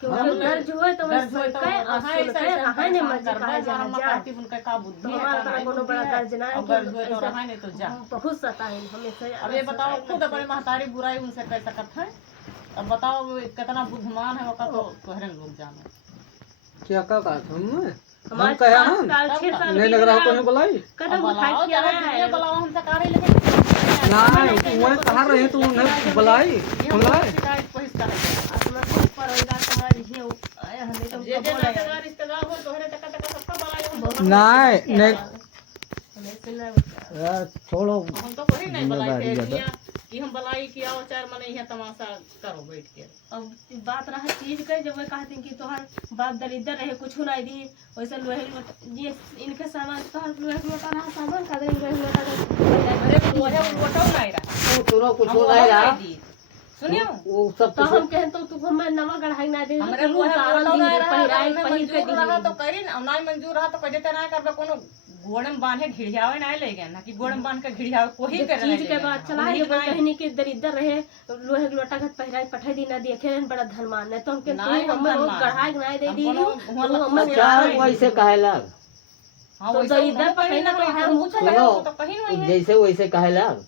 क्योंकि दर्ज हुए तो मैं सुन के और सुन के रहा ने मर्जी कहा जा उनका का बुद्धि तो है हमारा तरह कोनो बड़ा दर्ज ना है अब दर्ज हुए तो रहा नहीं तो जा बहुत सताए हमेशा। अब ये बताओ खुद अपने महतारी बुराई उनसे कर सकत है अब बताओ कितना बुद्धिमान है वो तो तोहरे लोग जानो क्या का बात हम हमारे कहे पास हम काल 6 साल नहीं बीत लग रहा रहा को नहीं बुलाई कदम अब उठाई बुलाओ किया जरा है दुनिया बुलाओ हमसे कार्य लेकिन नहीं वो कहा रहे तू नहीं बुलाई बुलाई शिकायत को हिस्सा है अपना से परिवार समाज ही आए हमें तो जे जे नातेदार रिश्तेदार हो तोहरे टका टका सबका बुलाए नहीं नहीं हमें सुना छोड़ो हम तो कोई नहीं बुलाई थे दुनिया कि हम बुलाई कि आओ चार मने यहाँ तमाशा करो बैठ के अब बात रहा चीज के जब वे कहते कि तोहर बाप दरिद्र रहे कुछ नहीं दी वैसे लोहे ये इनके सामान तोहर लोहे लोटा रहा सामान का दे लोहे लोटा अरे वो है उल्टा नहीं रहा तुरो कुछ हम नहीं रहा सुनियो वो सब तो हम कहते तो तू हमें नवा गढ़ाई ना दे हमरे वो है उल्टा नहीं रहा पहिराई में पहिर के मंजूर रहा तो करी ना नहीं मंजूर रहा तो कह देते ना करबे कोनो गोड़म बांधे घिड़ियावे नहीं ले गए ना कि गोड़म बांध के घिड़ियावे कोई जब करे चीज के बाद चला है वो कहने की दरिद्र रहे लोहे लोटा का पहिराई पठाई दी ना दिए खेलन बड़ा धनमान है तो हम कहते नहीं, हम हमें वो धनवान। गढ़ाई ना दे दी हमको तो हमें चार वैसे कहे लग हां तो वैसे इधर पकड़ी ना तो है मुझे सुनो तो कहीं नहीं है जैसे वैसे कहे लग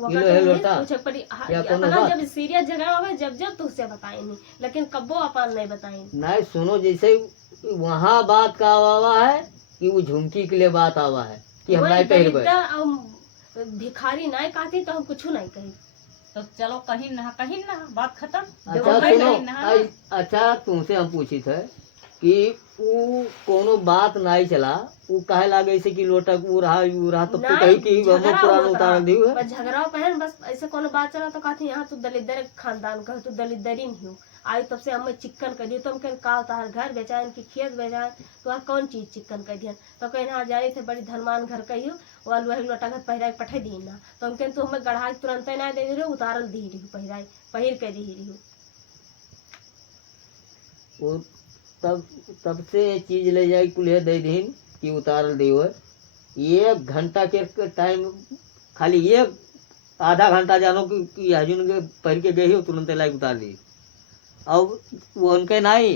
वक्त लोहे लोटा पूछे पड़ी या कोनो अपना बात? जब सीरियस झगड़ा होगा जब तो उससे बताएंगे लेकिन कब्बो अपन नहीं बताएंगे नहीं सुनो जैसे वहाँ बात का आवा है कि वो झुमकी के लिए बात आवा है कि हम नहीं पहरबे दरिद्र और भिखारी नहीं कहती तो हम कुछ नहीं कही तो चलो कहीं ना बात खत्म अच्छा कहीं सुनो ना अच्छा तुमसे हम पूछी थे कि वो कोनो बात नहीं चला वो कहे लागे ऐसे कि लोटा वो रहा तब तो कही कि हम पुराना उतार दी है बस झगड़ा पहन बस ऐसे कोनो बात चला तो कहती यहाँ तू दलिद्र खानदान का तू दलिद्री नहीं हो आई तब से हमें चिकन कर दियो तुम कहीं का तार घर बेचाएं कि खेत बेचाएं तो कौन चीज चिकन कर दिया तो कहीं यहाँ जा रही थे बड़ी धनमान घर कही हो वह लोहे लोटा घर पहिराई पठे दी ना तो हम कहें तो हमें गढ़ाई तुरंत ना दे रही उतारल दी रही पहिराई पहिर के दी रही वो तब से चीज ले जाए कुल्हे दे दीन कि उतारल दी है 1 घंटा के टाइम खाली एक आधा घंटा जानो कि हजून के पहन के गई हो तुरंत लाई उतार दी अब वो उनके नहीं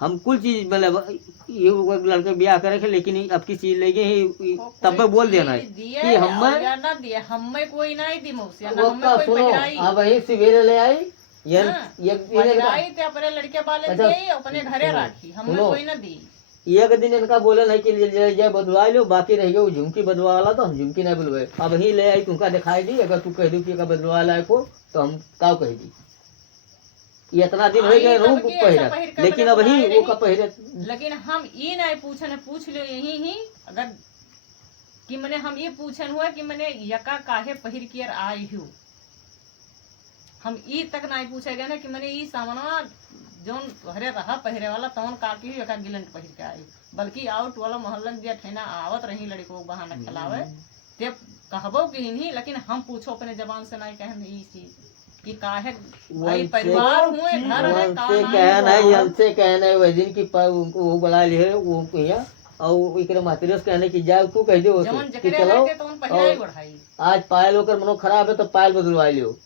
हम कुल चीज मतलब ये लड़के ब्याह करे थे लेकिन अब की चीज ले गए तब बोल देना है कि हमें कोई नहीं दी मौसी वो का सुनो अब वही सवेरे ले आई ये पहिराई ते अपने लड़के वाले दिए अपने घरे राखी हमें कोई ना दी एक दिन इनका बोले नहीं कि ले जाए बदवा लो बाकी रह गया वो झुमकी बदवा वाला तो हम झुमकी नहीं बुलवाए अब ही ले आई तुमका दिखाई दी अगर तू कह दी कि बदवा लायक हो तो हम का कह दी ये इतना दिन हो गया रूप पहिरा लेकिन अब ही वो का पहिरे लेकिन हम ये नहीं पूछ लो यही ही अगर कि मैंने हम ये पूछन हुआ कि मैंने यका काहे पहिर के आई हूँ हम ई तक नहीं पूछेगा ना कि मैंने ई सामानवा जोन घरे रहा पहिरे वाला तवन काकी यका गिलन पहिर के आई बल्कि आउट वाला मोहल्ला दिया ठेना आवत रही लड़को बहाना खिलावे ते कहबो कि नहीं लेकिन हम पूछो अपने जबान से नहीं कहे ई चीज कि काहे भाई परिवार हुए घर है से कहना है हमसे कहना है वह दिन की वो बुला लिए वो किया और एकरे मातरेस कहने की जाओ तू कह दो जवन कि जकरे चलो रहते तो उन पहिराई बढ़ाई आज पायल होकर मनो खराब है तो पायल बदलवा लियो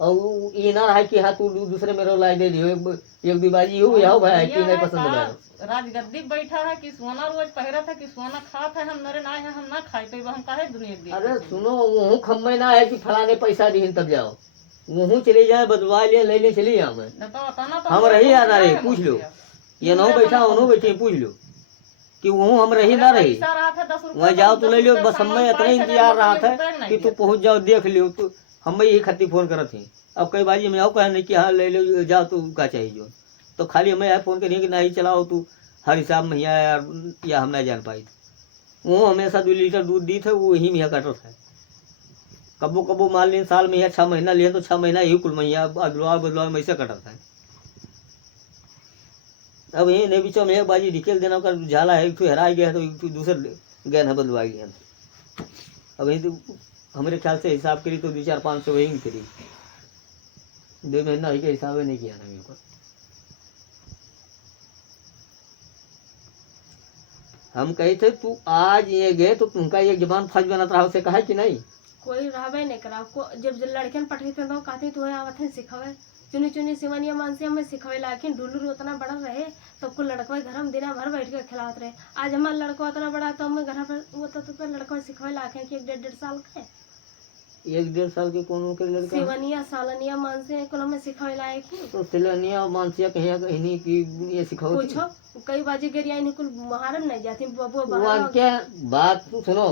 और ये ना रहा कि हाँ तू दूसरे मेरे लाई दे दियो एक दिवाली हो या भाई कि नहीं पसंद है राजगद्दी बैठा है कि सोना रोज पहरा था कि सोना खात है हम नरे ना है हम ना खाए तो हम काहे दुनिया दी अरे सुनो वो खम्मे ना है कि फलाने पैसा दी तब जाओ वहीं चले जाए बदवा लिए ले ले चली जाओ हम रही या ना रही पूछ लो ये नो बैठा उन्हों बैठे पूछ लो कि वो हम रही ना रही वहाँ जाओ तो ले लो बस हमें इतना इंतजार रहा था कि तू पहुँच जाओ देख लियो तू हम यही खाती फोन करत थी अब कई बाजी में आओ कहे नहीं कि हाँ ले लो जाओ तू का चाहिए जो तो खाली हमें यार फोन करिए कि नहीं चलाओ तू हर हिसाब में यार या हम नहीं जान पाई वो हमेशा 2 लीटर दूध दी थे वो यही में कटत है कबो कबो मान लीन साल में या 6 महीना लिए तो 6 महीना यही कुल मैया बदलवा में ऐसे कटत है अब यही नहीं बीचों में एक बाजी निकल देना कर झाला है तू हरा गया है तो दूसरे गैन है बदलवाई गया अब यही तो हमारे ख्याल से हिसाब करी तो 2-4-500 वही करी 2 महीना के हिसाब नहीं किया था मेरे को हम कही थे तू आज ये गए तो तुमका एक जबान फर्ज बनत रहा, उसे कहा कि नहीं? कोई रहबे नहीं करा जब लड़कियन पढ़े थे तो कहते तुम्हें आवत है सिखावे चुनी चुनी सिवनिया मानसिया में सिखावे लाकिन ढुलुर उतना बड़ा रहे तो कुल लड़का घर में दिन भर बैठ के खिलावत रहे। आज हमारा लड़का उतना बड़ा तो हमें घर पर वो तो लड़का सिखावे लाखे कि 1.5 साल का है, 1-1.5 साल के कौन के लड़का? सिवनिया सालनिया मानसिया कुल हमें सिखावे लायक ही तो सिलनिया मानसिया कहीं कहीं की ये सिखाओ पूछो कई बाजी गरिया इन्हें कुल मुहारम नहीं जाती बबुआ वो बाहर क्या बात सुनो,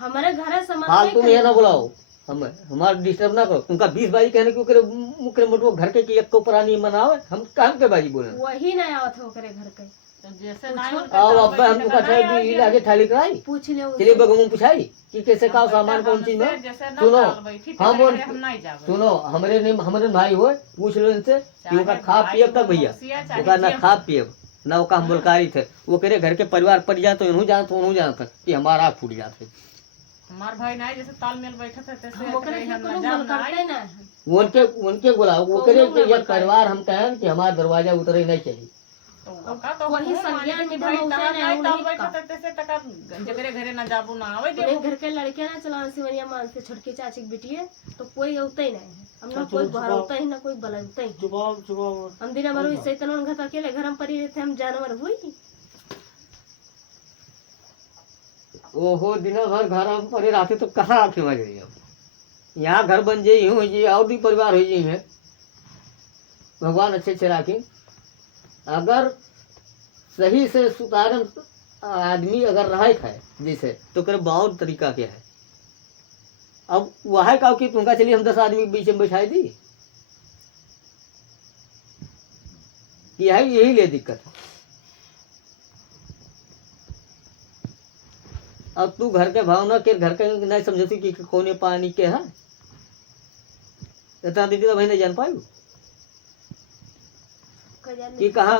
हमारे घर समझ हाल नहीं तुम ये करें। ना बुलाओ, हम हमारा डिस्टर्ब ना करो। तुमका 20 बाजी कहने क्यों करे मुकरे मोटो घर के की एक को पुरानी मनाओ, हम काम के बाजी बोले वही नहीं आवत हो करे घर के तो जैसे ना आओ अब्बा हम तुमका ठाई आगे थाली कराई पूछ ले चलिए बगमू पूछाई कि कैसे का सामान कौन चीज में। सुनो हम बोल सुनो हमरे भाई हो पूछ लो इनसे कि ओका खा पियब तक भैया, ओका ना खा पियब ना ओका हम बोलकारी थे, वो करे घर के परिवार पड़ जाए तो इन्हू जानत उन्हू जानत कि हमारा आँख फूट जाते। हमार भाई ना जैसे तालमेल बैठे थे तैसे हम ओकरे हम कोनो ना बोल करते ना उनके बुलाओ, वो करे कि ये परिवार हम कहें कि हमारा दरवाजा उतरे नहीं चाहिए। तो वही संज्ञान में हम उसे नहीं ताल बैठे थे तैसे तक जगरे घरे ना जाबू ना आवे अपने घर के लड़के ना चला सिवनिया मान से छोटकी चाची की बेटी है तो कोई होता ही नहीं है, हम ना कोई बाहर होता ही ना कोई बलता ही जवाब हम दिन भर इससे तनन घर अकेले घर में पड़ी रहते हम जानवर हुई ओहो दिन भर घर में पड़े रहते तो कहाँ आके मज रही अब यहाँ घर बन जाई हो जी और भी परिवार हो जी है, भगवान अच्छे अच्छे राखी। अगर सही से सुतारन आदमी अगर रहा है जैसे तो करे बहुत तरीका क्या है। अब वह का कि तुमका चलिए हम 10 आदमी बीच में बैठाई दी, यही ले दिक्कत है। अब तू घर के भावना के घर के नहीं समझती कि कौन पानी के है, इतना दीदी तो भाई नहीं जान पाई कि कहाँ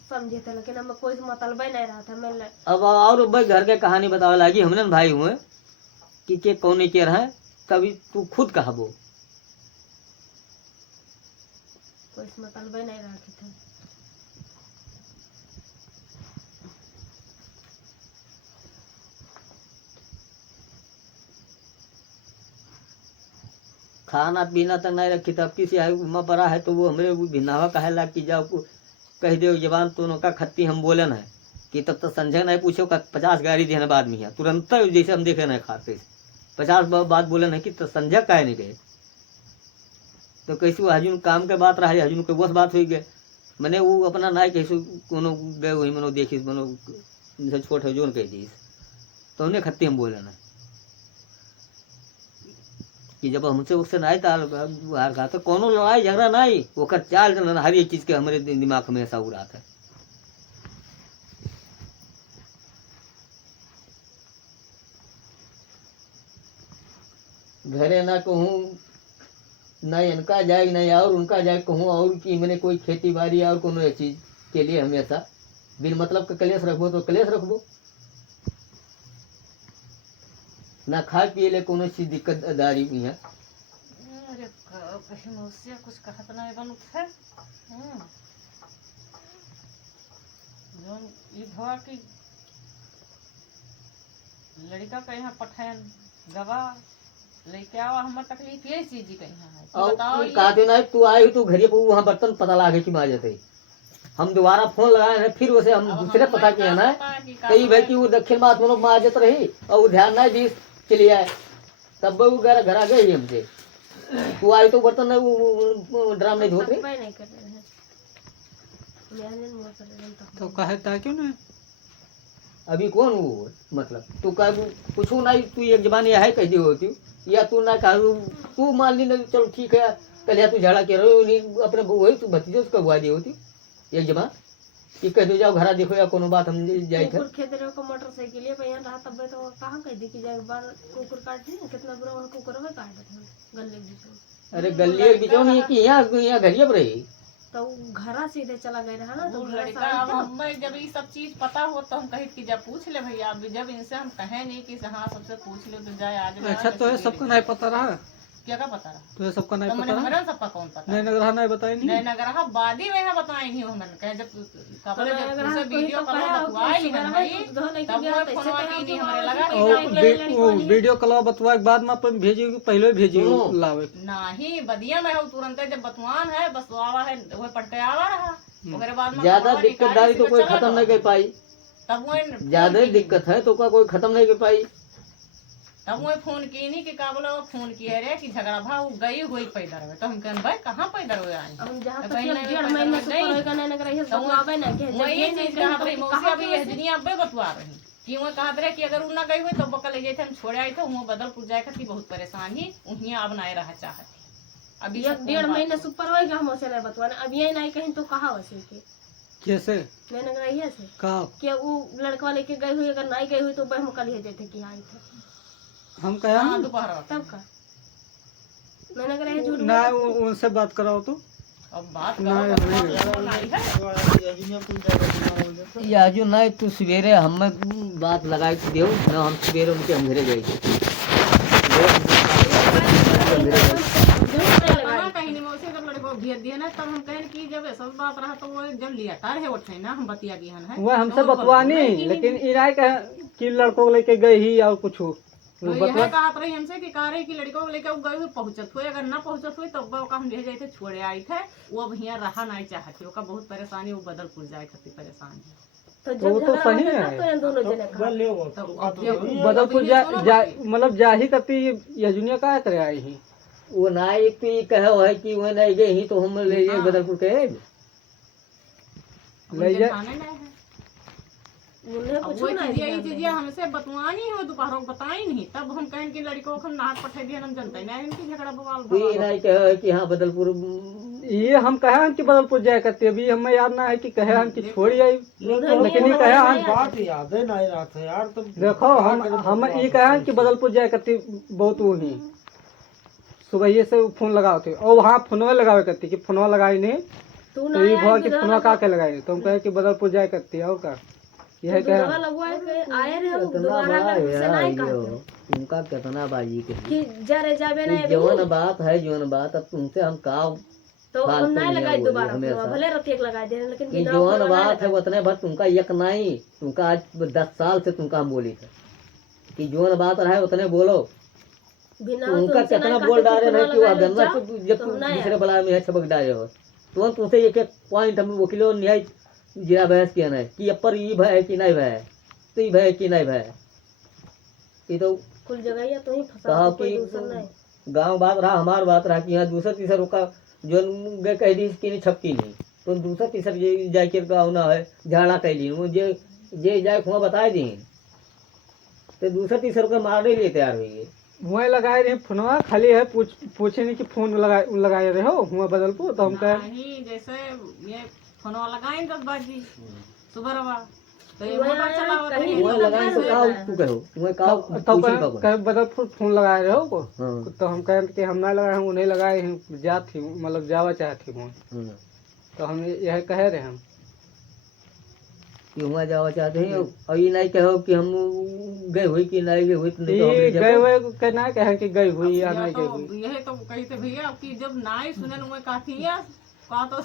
समझे थे लेकिन हमें कोई मतलब नहीं रहा था। मैं अब और भाई घर के कहानी बतावे लगी हमने भाई हुए कि के कौन के रहा तभी तू खुद कहबो कोई मतलब नहीं रहा था। खाना पीना तक नहीं रखी तब किसी आई उमा पड़ा है तो वो हमरे भिनावा कहे ला कि जाओ कह दे जवान तो का खत्ती हम बोले ना कि तब तक संजय नहीं पूछे 50 गाड़ी देने बाद में है तुरंत जैसे हम देखे नहीं खाते 50 बात बोले नहीं कि तो संजय कहे नहीं गए तो कैसे वो हजून काम के बात रहा हजून के बस बात हुई गए मैंने वो अपना ना कैसे कोनो गए वही मनो देखी मनो छोट है जोन कह दी तो उन्हें खत्ती हम बोले ना कि जब हमसे उससे नहीं ताल का तो कोनो लड़ाई झगड़ा नहीं वो चाल चलना हर एक चीज के हमारे दिमाग में ऐसा उड़ा था। घरे ना कहूँ न इनका जाए नहीं और उनका जाए कहूँ और कि मैंने कोई खेती बाड़ी और कोनो चीज के लिए हमेशा बिन मतलब का कलेश रखबो तो कलेश रखबो ना खाए पिए ले कोनो चीज दिक्कत दारी यहाँ अरे कहीं मौसिया कुछ कहत नहीं बनत है जोन ई भवा की लड़का के यहाँ पठान गवा लेके आवा हमर तकलीफ ये चीज के यहाँ है और बताओ कहते नहीं तू आई तू घरे पर वहाँ बर्तन पता लागे कि माँ जाते हम दोबारा फोन लगाए हैं फिर उसे हम दूसरे पता किया ना कई भाई कि वो दक्षिण बात में माँ जात रही और वो ध्यान नहीं दी चलिए आए तब वो घर आ गए हमसे तू आई तो बर्तन नहीं ड्राम नहीं धोते नहीं कर रहे हैं तो कहता क्यों नहीं अभी कौन वो मतलब तू कह कुछ नहीं तू एक जबान यह है कह दी होती या तू ना कह तू मान ली नहीं चलो ठीक है कल तू झाड़ा के रहो नहीं अपने वही तू भतीजे उसका बुआ दी होती एक जबान कि कह दो जाओ घरा देखो या कोनो बात हम जाए थे खेत रहे को मोटरसाइकिल पे यहाँ रहा तब तो कहाँ कह दी कि जाए बार कुकुर काट दिए कितना बुरा कुकुर में काट देते गले बीच अरे गली बिचो नहीं कि यहाँ घरिया पर रही तो घरा सीधे चला गया रहा ना तो लड़का अब हमें जब ये सब चीज पता हो तो हम कहे कि जब पूछ ले भैया जब इनसे हम कहे नहीं कि हाँ सबसे पूछ लो तो जाए आज अच्छा तो है सबको नहीं पता रहा क्या का पता रहा तो ये सबका नहीं तो पता मैंने रहा? हमारे सबका कौन पता नहीं नगर नहीं बताई नहीं। नहीं नगर हाँ बादी में बताई नहीं हमन कहे जब कपड़े जब वीडियो कॉल बतवाई नहीं भाई तब वो फोनवा की नहीं हमारे लगा कि वो वीडियो कॉल बतवा के बाद में अपन भेजियो कि पहले भेजियो लावे? नहीं बदिया में हम तुरंत जब बतवान है बस आवा है वो पटके आवा रहा उसके बाद में ज्यादा खबर दिक्कतदारी तो कोई निकाली, खत्म नहीं कर पाई। तब वो ज्यादा दिक्कत है तो का कोई खत्म नहीं कर पाई। तब वो फोन की नहीं कि का बोला वो फोन की है रे कि झगड़ा भाव गई हुई पैदल हुए तो हम कहन भाई कहाँ पैदल हुए आए हम जहाँ तो तक कहीं ये नहीं डेढ़ पैदल महीने हुए से नहीं। ऊपर होएगा नहीं नगर ये तो सब आवे ना के जब वही ये चीज नहीं कहा कहीं भाई तो मौसी कहाँ अभी के यह वैसे? दुनिया अब्बे बतवा रही कि वो कहा रहे कि अगर उन्ना गई हुई तो बकल ले जाते हम छोड़े आए थे वो बदलपुर जाए खाती बहुत परेशानी उन्हीं अब ना रहा चाहती अभी ये डेढ़ महीने से ऊपर होएगा हम उसे नहीं बतवाने अब ये नहीं कहीं तो कहाँ वैसे के कैसे नहीं नगर ये से कहा? कि वो लड़का लेके गई हुई अगर नहीं गई हुई तो बह कल ही देते कि आई थे हम कहा हाँ दोपहर तब का नहीं नगर ये झूठ ना उनसे बात कराओ तो अब बात नहीं, करो नहीं है याजू नहीं तू सवेरे हम बात लगाई दियो ना हम सवेरे उनके हम घरे गए पता कहीं नहीं मौसी जब लड़को भेज दिया ना तब हम कहें कि जब ऐसा बात रहा तो वो जब लिया तार है उठे ना हम बतिया गए हैं वो हमसे बतवानी लेकिन इराय कहे कि लड़कों को लेके गई ही और कुछ हो तो यह कहा रही हमसे कि कह रही कि लड़कों को लेकर गए हुए पहुंचत हुए अगर ना पहुंचत हुई तो का हम ले जाए थे छोड़े आए थे वो अब यहाँ रहा नहीं चाहती वो का बहुत परेशानी वो बदलपुर जाए खाती परेशानी तो वो जब तो झगड़ा सही होता है। तो इन दोनों जने का बोल ले वो तो तो अब बात ये- बदलपुर अब जा, ये जा दोनों मतलब जा ही करती यजुनिया का करे आई ही वो ना एक तो ये कहे है कि वो नहीं गए ही तो हम ले जाए हाँ। बदलपुर के ले उनके जा खाने नहीं है उन्हें अब कुछ वो नहीं चीजें हमसे बतवानी हो दोपहर बताई नहीं तब हम कहें कि लड़कों को हम नाक पठे दिए हम जनते नहीं इनकी झगड़ा बवाल तो ये नहीं कहे कि हाँ बदलपुर ये हम कहे हैं कि बदलपुर जाए करती अभी हमें याद ना है कि कहे हम कि छोड़ी आई लेकिन लेकिन ये कहे हम बात याद है नहीं रहा था यार तुम देखो हम ये कहे हैं कि बदलपुर जाए करती बहुत वो ही सुबह से फोन लगाते और वहाँ फोनवा लगावे करती कि फोनवा लगाई नहीं तू तो ये भवा कि फोनवा का के लगाई तो हम कहे कि बदलपुर जाए करती और का यह कहे दवा लगवाए के आए रहे कितना दोबारा बड़ा अगर हमसे नहीं है कहते उनका कितना बाजी के कि जरे जावे नहीं जवन बात है जवन बात अब तुमसे हम का तो बात हम तो नहीं नहीं लगाए है दोबारा हमेशा। फोनवा, भले रति एक लगा दे लेकिन कि बिना जवन फोनवा नहीं बात है लगाए। उतने भर तुमका एक नहीं तुमका आज 10 साल से तुमका हम बोली थे कि जवन बात रहा है उतने बोलो बिना तुमका तुमसे कितना नहीं बोल कहते डाले फोनवा रहे कि वो लगा गन्ना जाओ, से जब तो तुम नहीं दूसरे बला में छपक डाले हो तुरंत तुमसे एक एक पॉइंट हम वकीलों न्याय जिला बहस किया है कि अब पर ये भय है कि नहीं भय है तो ये भय है कि नहीं भय है ये तो कुल जगह या तो ही फंसा कहा कोई कि दूसरा नहीं गांव बात रहा हमार बात रहा कि यहाँ दूसरा तीसरा का जो गए कह दी कि नहीं छपती नहीं तो दूसरा तीसरा ये जाके गाँव ना है झाड़ा कैली वो जे जाए वहाँ बता दी तो दूसरा तीसरा को मारने के लिए तैयार हुई है वहीं लगाए रहे फोनवा खाली है पूछे नहीं कि फोन लगाए रहे हो हुआ बदलपुर तो हम कहे नहीं जैसे ये फोनवा लगाए 10 बाजी सुबह रवा तो ये वहाँ मोटर चलावत कहीं रही वहाँ लगाए तो का तू कहो वहाँ का तो पूछे का कहे बदलपुर फोन लगाए रहे हो को हाँ तो हम कहे कि हम ना लगाए हैं उन्हें लगाए हैं जा थी मतलब जावा चाहती हूँ हाँ तो हम यह कहे रहे हम कि वहाँ जावा चाहते हैं और ये नहीं कहो कि हम गए हुई कि नहीं गए हुई तो नहीं तो हम ये ले गए जाते हुए को कहना कहे कि गई हुई या नहीं गई हुई यही तो कहते भैया कि जब नाई सुने मैं कहती यार कहा तो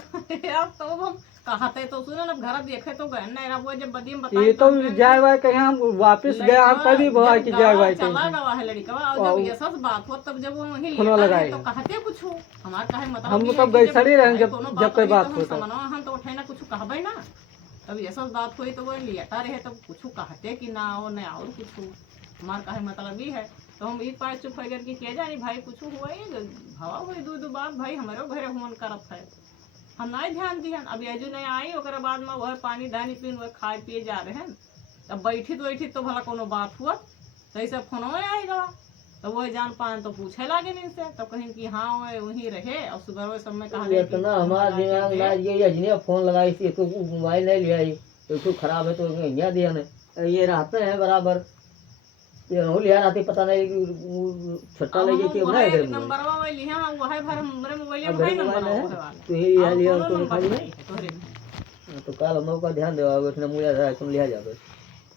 यार तो हम कहते तो सुने ना घर देखे तो गए नहीं रहा जब बदी में ये तो जाए वाए कहे हम वापिस गए हम तभी भवा कि जाए वाए चला गवा है लड़का और जब ये सब बात हो तब जब वो वही फोनवा लगाए तो कहते कुछ हमार कहे मतलब हम ये तो है कि गैसरी रहे जब कोनो जब कोई रही बात तो हम होता समनवा हम तो उठे ना कुछ कहबे ना तब ये सब बात हुई तो वो लियाता रहे तब कुछ कहते कि ना हो ना और कुछ हमार कहे मतलब ही है तो हम ई पास चुप हो गए कि क्या जानी भाई कुछ हुआ है हवा हुई दो बात भाई हमारे घरे हुन करत है हम नहीं ध्यान दिहन अब यजू नहीं आई ओकरा बाद में वह पानी धानी पीन वह खाए पिए जा रहे हैं अब बैठी तो भला कोनो बात हुआ तो ऐसे फोन आएगा तो वह जान पान तो पूछे लागे नहीं से तो कहीं कि हाँ वहीं रहे और सुबह वह सब में कहा गया कि इतना हमारा दिमाग ना ये यजने फोन लगाई थी तो मोबाइल नहीं लिया तो खराब है तो यहाँ दिया नहीं ये रहते हैं बराबर ये हो लिया रहती पता नहीं छट्टा लेके कि नहीं घर में नंबर वाला लिया वह भर हमरे मोबाइल अब में घर नंबर मोबाइल है वाला तो ये लिया लिया तो नंबर खाली है तोहरे में तो कल हम लोग का ध्यान देवा उसने मुझे तुम लिया जाओगे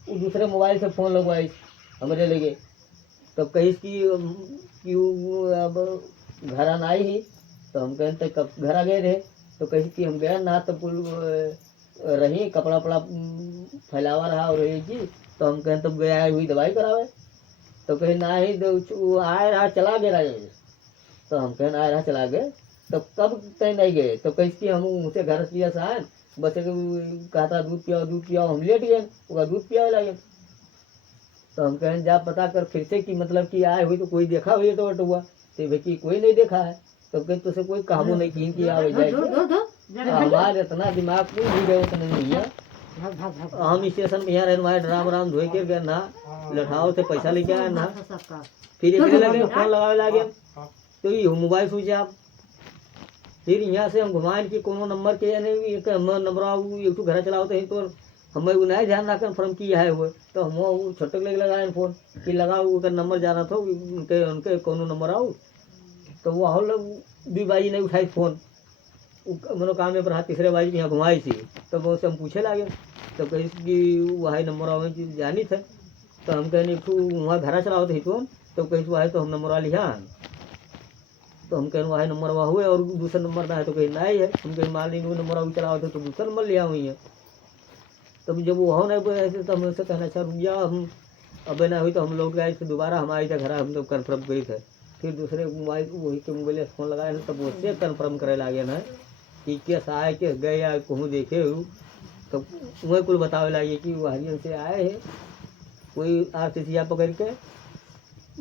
वो दूसरे मोबाइल से फोन लगवाई हमारे लगे तब कही कि वो अब घर आना आई ही, तो हम कहें तो कब घर आ गए रहे, तो कही कि हम गए ना, तो पुल रही कपड़ा वपड़ा फैलावा रहा और ये जी, तो हम कहें तब गया हुई दवाई करावे, तो कहीं ना ही वो आए रहा चला गया राजा, तो हम कहें आए रहा चला गए, तो कब तय नहीं गए, तो कही कि हम उनसे घर किया से आए, बस कहता दूध पियाओ, हम लेट गए, वो दूध पियावे लगे, तो हम कहें जा पता कर फिर से कि मतलब कि आए हुई तो कोई देखा हुई तो हुआ, तो भाई कि कोई नहीं देखा है, तो कहीं तुझसे कोई काबू नहीं की कि आवे जाए, हमारे इतना दिमाग कोई भी गए उतने नहीं है। हम स्टेशन में यहाँ रहे ड्राम धोए के गए ना, लठाओ से पैसा लेके आए ना, फिर एकरे लगे फोन लगावे लगे, तो ये मोबाइल स्विच ऑफ, फिर यहाँ से हम घुमाएं कि कोनो नंबर के यानी एक नंबर एक घर चलाओ तो हमें वो नहीं ध्यान रखकर फॉर्म किया है वो, तो हम वो छोटे लेके लगाए फोन कि लगाओ उसका नंबर जाना था उनके उनके कोनो नंबर आओ, तो वो हम लोग भी बाजी नहीं उठाई फोन, मनो काम में पर तीसरे बाजी यहाँ घुमाई थी, तो वो से हम पूछे लगे, तो कही कि वही नंबर आओ जानी थे, तो हम कहें वहाँ घर चलाओ थे तो कहीं वही तो हम नंबर वाली हाँ, तो हम कहें वही नंबर वहाँ हुए और दूसरा नंबर ना है, तो कहीं नहीं है, हम कहीं मान लीजिए नंबर वो चलाओ थे तो दूसरा नंबर लिया हुई है, तब जब वो हो नहीं ऐसे तो हम उससे कहना अच्छा रुक जाओ, हम अब ना हुई तो हम लोग गए थे दोबारा, हम आए थे घर, हम लोग कन्फर्म करी थे, फिर दूसरे मोबाइल वही के मोबाइल फोन लगाए थे, तब उससे कन्फर्म करे लगे ना कि केस आए केस गए या कहूँ देखे हो, तो वही कुल बतावे लगे कि वो हरियन से आए हैं कोई RCCया पकड़ के,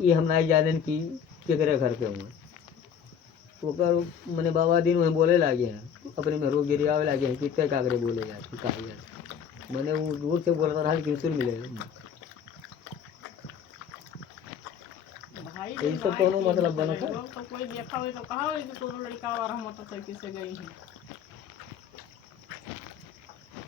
ये हम नहीं जाने की केकरे घर के हुए, तो कर मैंने बाबा दिन वहीं बोले लगे हैं अपने में रोग गिरियावे लगे हैं कितने कागरे बोले जाए कहा, मैंने वो दूर से बोलता रहा लेकिन सुन मिलेगा भाई यही सब कोनो मतलब बना था। तो कोई देखा हो तो कहा हो कि कोनो लड़का और हम मोटरसाइकिल से गई हैं,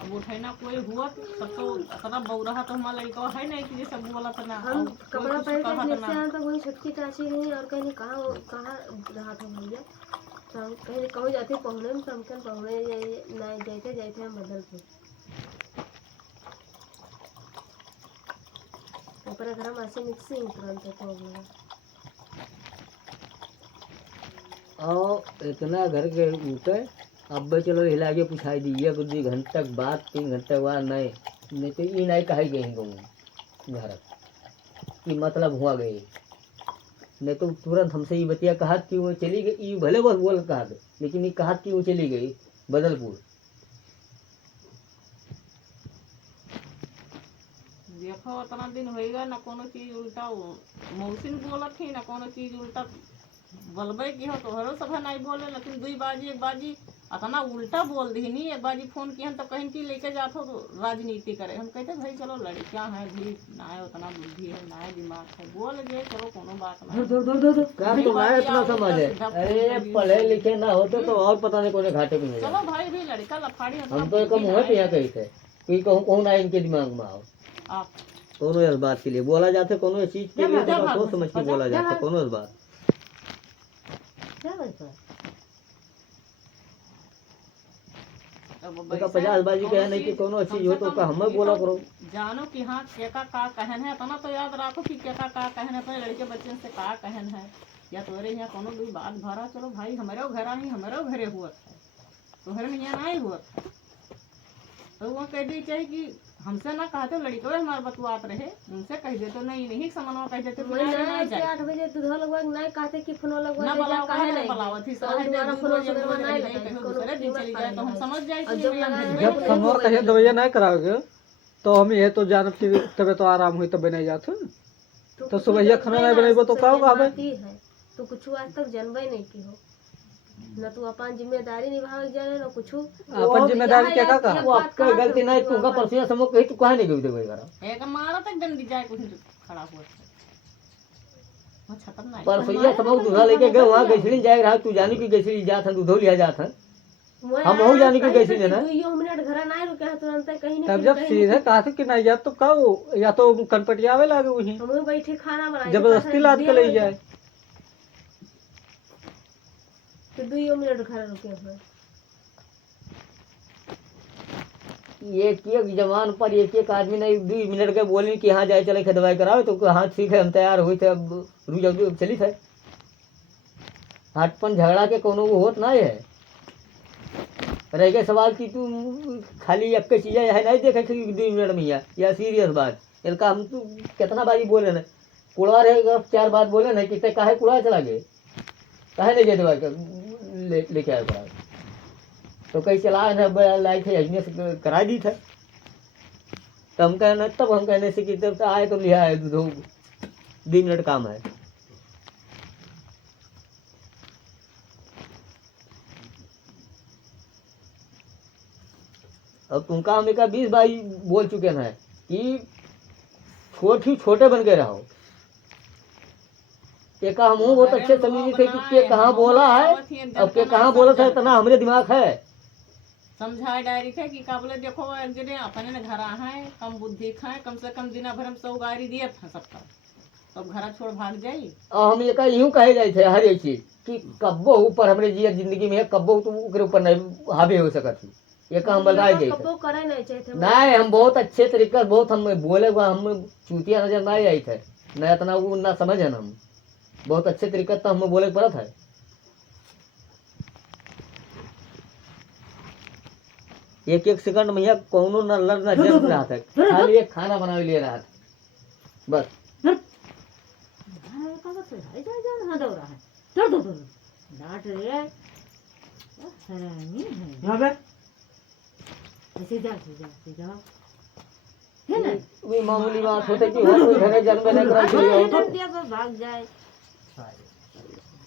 अब उठे ना कोई हुआ तब तो इतना बऊ रहा, तो हमारा लड़का है नहीं कि जैसे बोला था ना, हम कोई कपड़ा कुछ पहन कहा के था नीचे ना, आए तो वही छटकी चाची नहीं और कहीं कहाँ रहा था भैया, तो हम कहीं कहूँ जाते पहुँचे में, तो हम कहीं पहुँचे नहीं जाते हम बदलपुर ऊपर घर में ऐसे मिक्सी तुरंत हो गया, और इतना घर के ऊपर अब भी चलो हिला के पुछाई दी 1-2 घंटे बाद 3 घंटे बाद नहीं तो ये नहीं कही गई गई घर की मतलब हुआ गई, नहीं तो तुरंत हमसे ये बतिया कहा कि वो चली गई, ये भले बस बोल कहा लेकिन ये कहा कि वो चली गई बदलपुर, देखो इतना दिन होएगा ना कोनो चीज उल्टा मौसी ने बोला थी ना कोनो चीज उल्टा बोलबे की हो तो हरो सब नहीं बोले, लेकिन 2 बाजी 1 बाजी इतना उल्टा बोल दी नहीं, 1 बाजी फोन किया तो कहीं की लेके जाते तो राजनीति करे, हम कहते भाई चलो लड़कियां हैं भी ना है उतना बुद्धि है ना है दिमाग है, बोल गए चलो कोनो बात नहीं, क्या तुम्हारा इतना समझ है, अरे पढ़े लिखे ना होते तो और पता नहीं कोने घाटे में चलो भाई भी लड़का लफाड़ी हम तो कम हुए पे यहाँ कही थे कोई कहूँ ना इनके दिमाग में आओ, आप कोनो इस बात के लिए बोला जाता है, कोनो चीज के लिए तो सोच समझ के बोला जाता है, कोनो इस बात तो 50 बाजी कहे नहीं कि कोनो चीज हो तो हमें बोला करो, जानो कि हाँ केका का कहन है, इतना तो याद रखो कि केका का कहन है, अपने लड़के बच्चे से का कहन है, या तोरे यहाँ कोनो भी बात भरा चलो भाई हमारे घर आई हमारे घरे हुआ था, तोहरे में यहाँ नहीं हुआ था, तो वो कह दी चाहिए कि हमसे ना कहते लड़के हमारे बतुआत रहे, उनसे कह देते नहीं समझ कह देते 8 बजे दूध लगवा नहीं कहते कि फोन लगवा ना दे, बुलाओ काहे नहीं बुलाओ थी दोबारा फोन लगवा नहीं लगाए, दूसरे दिन चली जाए तो हम समझ जाए और जब लगाए जब कन्वर कहे दवाइया नहीं कराओगे तो हम ये तो जानब कि तबे तो आराम हुई तबे नहीं जाते, तो सुबह खाना नहीं बनाइबो तो का होगा भाई, तो कुछ आज तक जनबे नहीं की हो न, तू अपन जिम्मेदारी निभावे जाने न कुछ अपन जिम्मेदारी क्या का वो आपका गलती नहीं, तुमका परसों समझ कही तू कहा नहीं गई देवे एक मारा तक डंडी जाए कुछ खड़ा हुआ वो छतम नहीं परसों समझ दूधा लेके गए वहाँ गैसली जाए रहा, तू जानी की गैसली जात है दूधो लिया जात है, हम हो जानी की गैसली लेना 2 मिनट घर नहीं रुके तुरंत कहीं तब जब सीधे कहा था कि नहीं या तो का या तो कनपटियावे लागे वही हम बैठे खाना बनाए जबरदस्ती लाद के ले जाए, तो 2 मिनट घर रुके हुए एक एक जवान पर एक एक आदमी नहीं 2 मिनट के बोली कि हाँ जाए चले के दवाई कराओ तो हाँ ठीक है हम तैयार हुई थे अब रुक चली थे हटपन झगड़ा के कोनो वो होत नहीं है रह गए सवाल कि तू खाली एक चीज़ है नहीं देखे कि 2 मिनट में या सीरियस बात इनका हम तू कितना बारी बोले ना कुड़वा रहेगा 4 बात बोले ना कि काहे कुड़ा चला गए काहे नहीं गए दवाई लेके आए करा तो कहीं चला लाई थे अजमेर से करा दी था तो हम कहना तब हम कहने से कि तब आए तो लिया है 2 मिनट काम है। अब तुमका हमें का 20 बारी बोल चुके हैं कि छोटे बन के रहो के का हम बहुत अच्छे समझी थे कि के कहाँ बोला है अब के कहाँ बोला था इतना हमरे दिमाग है समझाए डायरी थे कि का बोले देखो एक जने अपने ने घर है कम बुद्धि खाए कम से कम दिना भर हम 100 गाड़ी दिए था सबका तब घर छोड़ भाग जाई और हम एक यूं कहे जाए थे हर एक चीज कि कब्बो ऊपर हमरे जिया जिंदगी में कब्बो तो ऊपर ऊपर नहीं हावी हो सकत थी ये काम बताए गए कबो करे नहीं चाहिए नहीं हम बहुत अच्छे तरीके से बहुत हम बोले हम चूतिया नजर नहीं आई थे न इतना वो ना समझ है ना हम बहुत अच्छे तरीके से हम बोले पड़ा था एक सेकंड में कौनो न लड़ न जल रहा था खाली एक खाना बना ले रहा था बस यहाँ पे वही मामूली बात होता है कि हर कोई घरे जन्म लेकर भाग जाए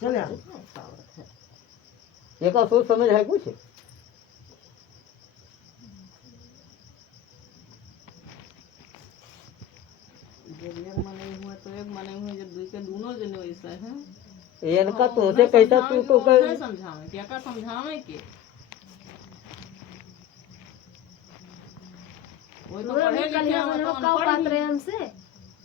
चल यार ये का सोच समझ है कुछ जब एक मने हुए तो एक मने हुए जब दूसरे दोनों जने वैसा है इनका तुमसे कैसा तू तो कर समझावे क्या का समझावे के वो तो पढ़े लिखे हो तो बात रहे हमसे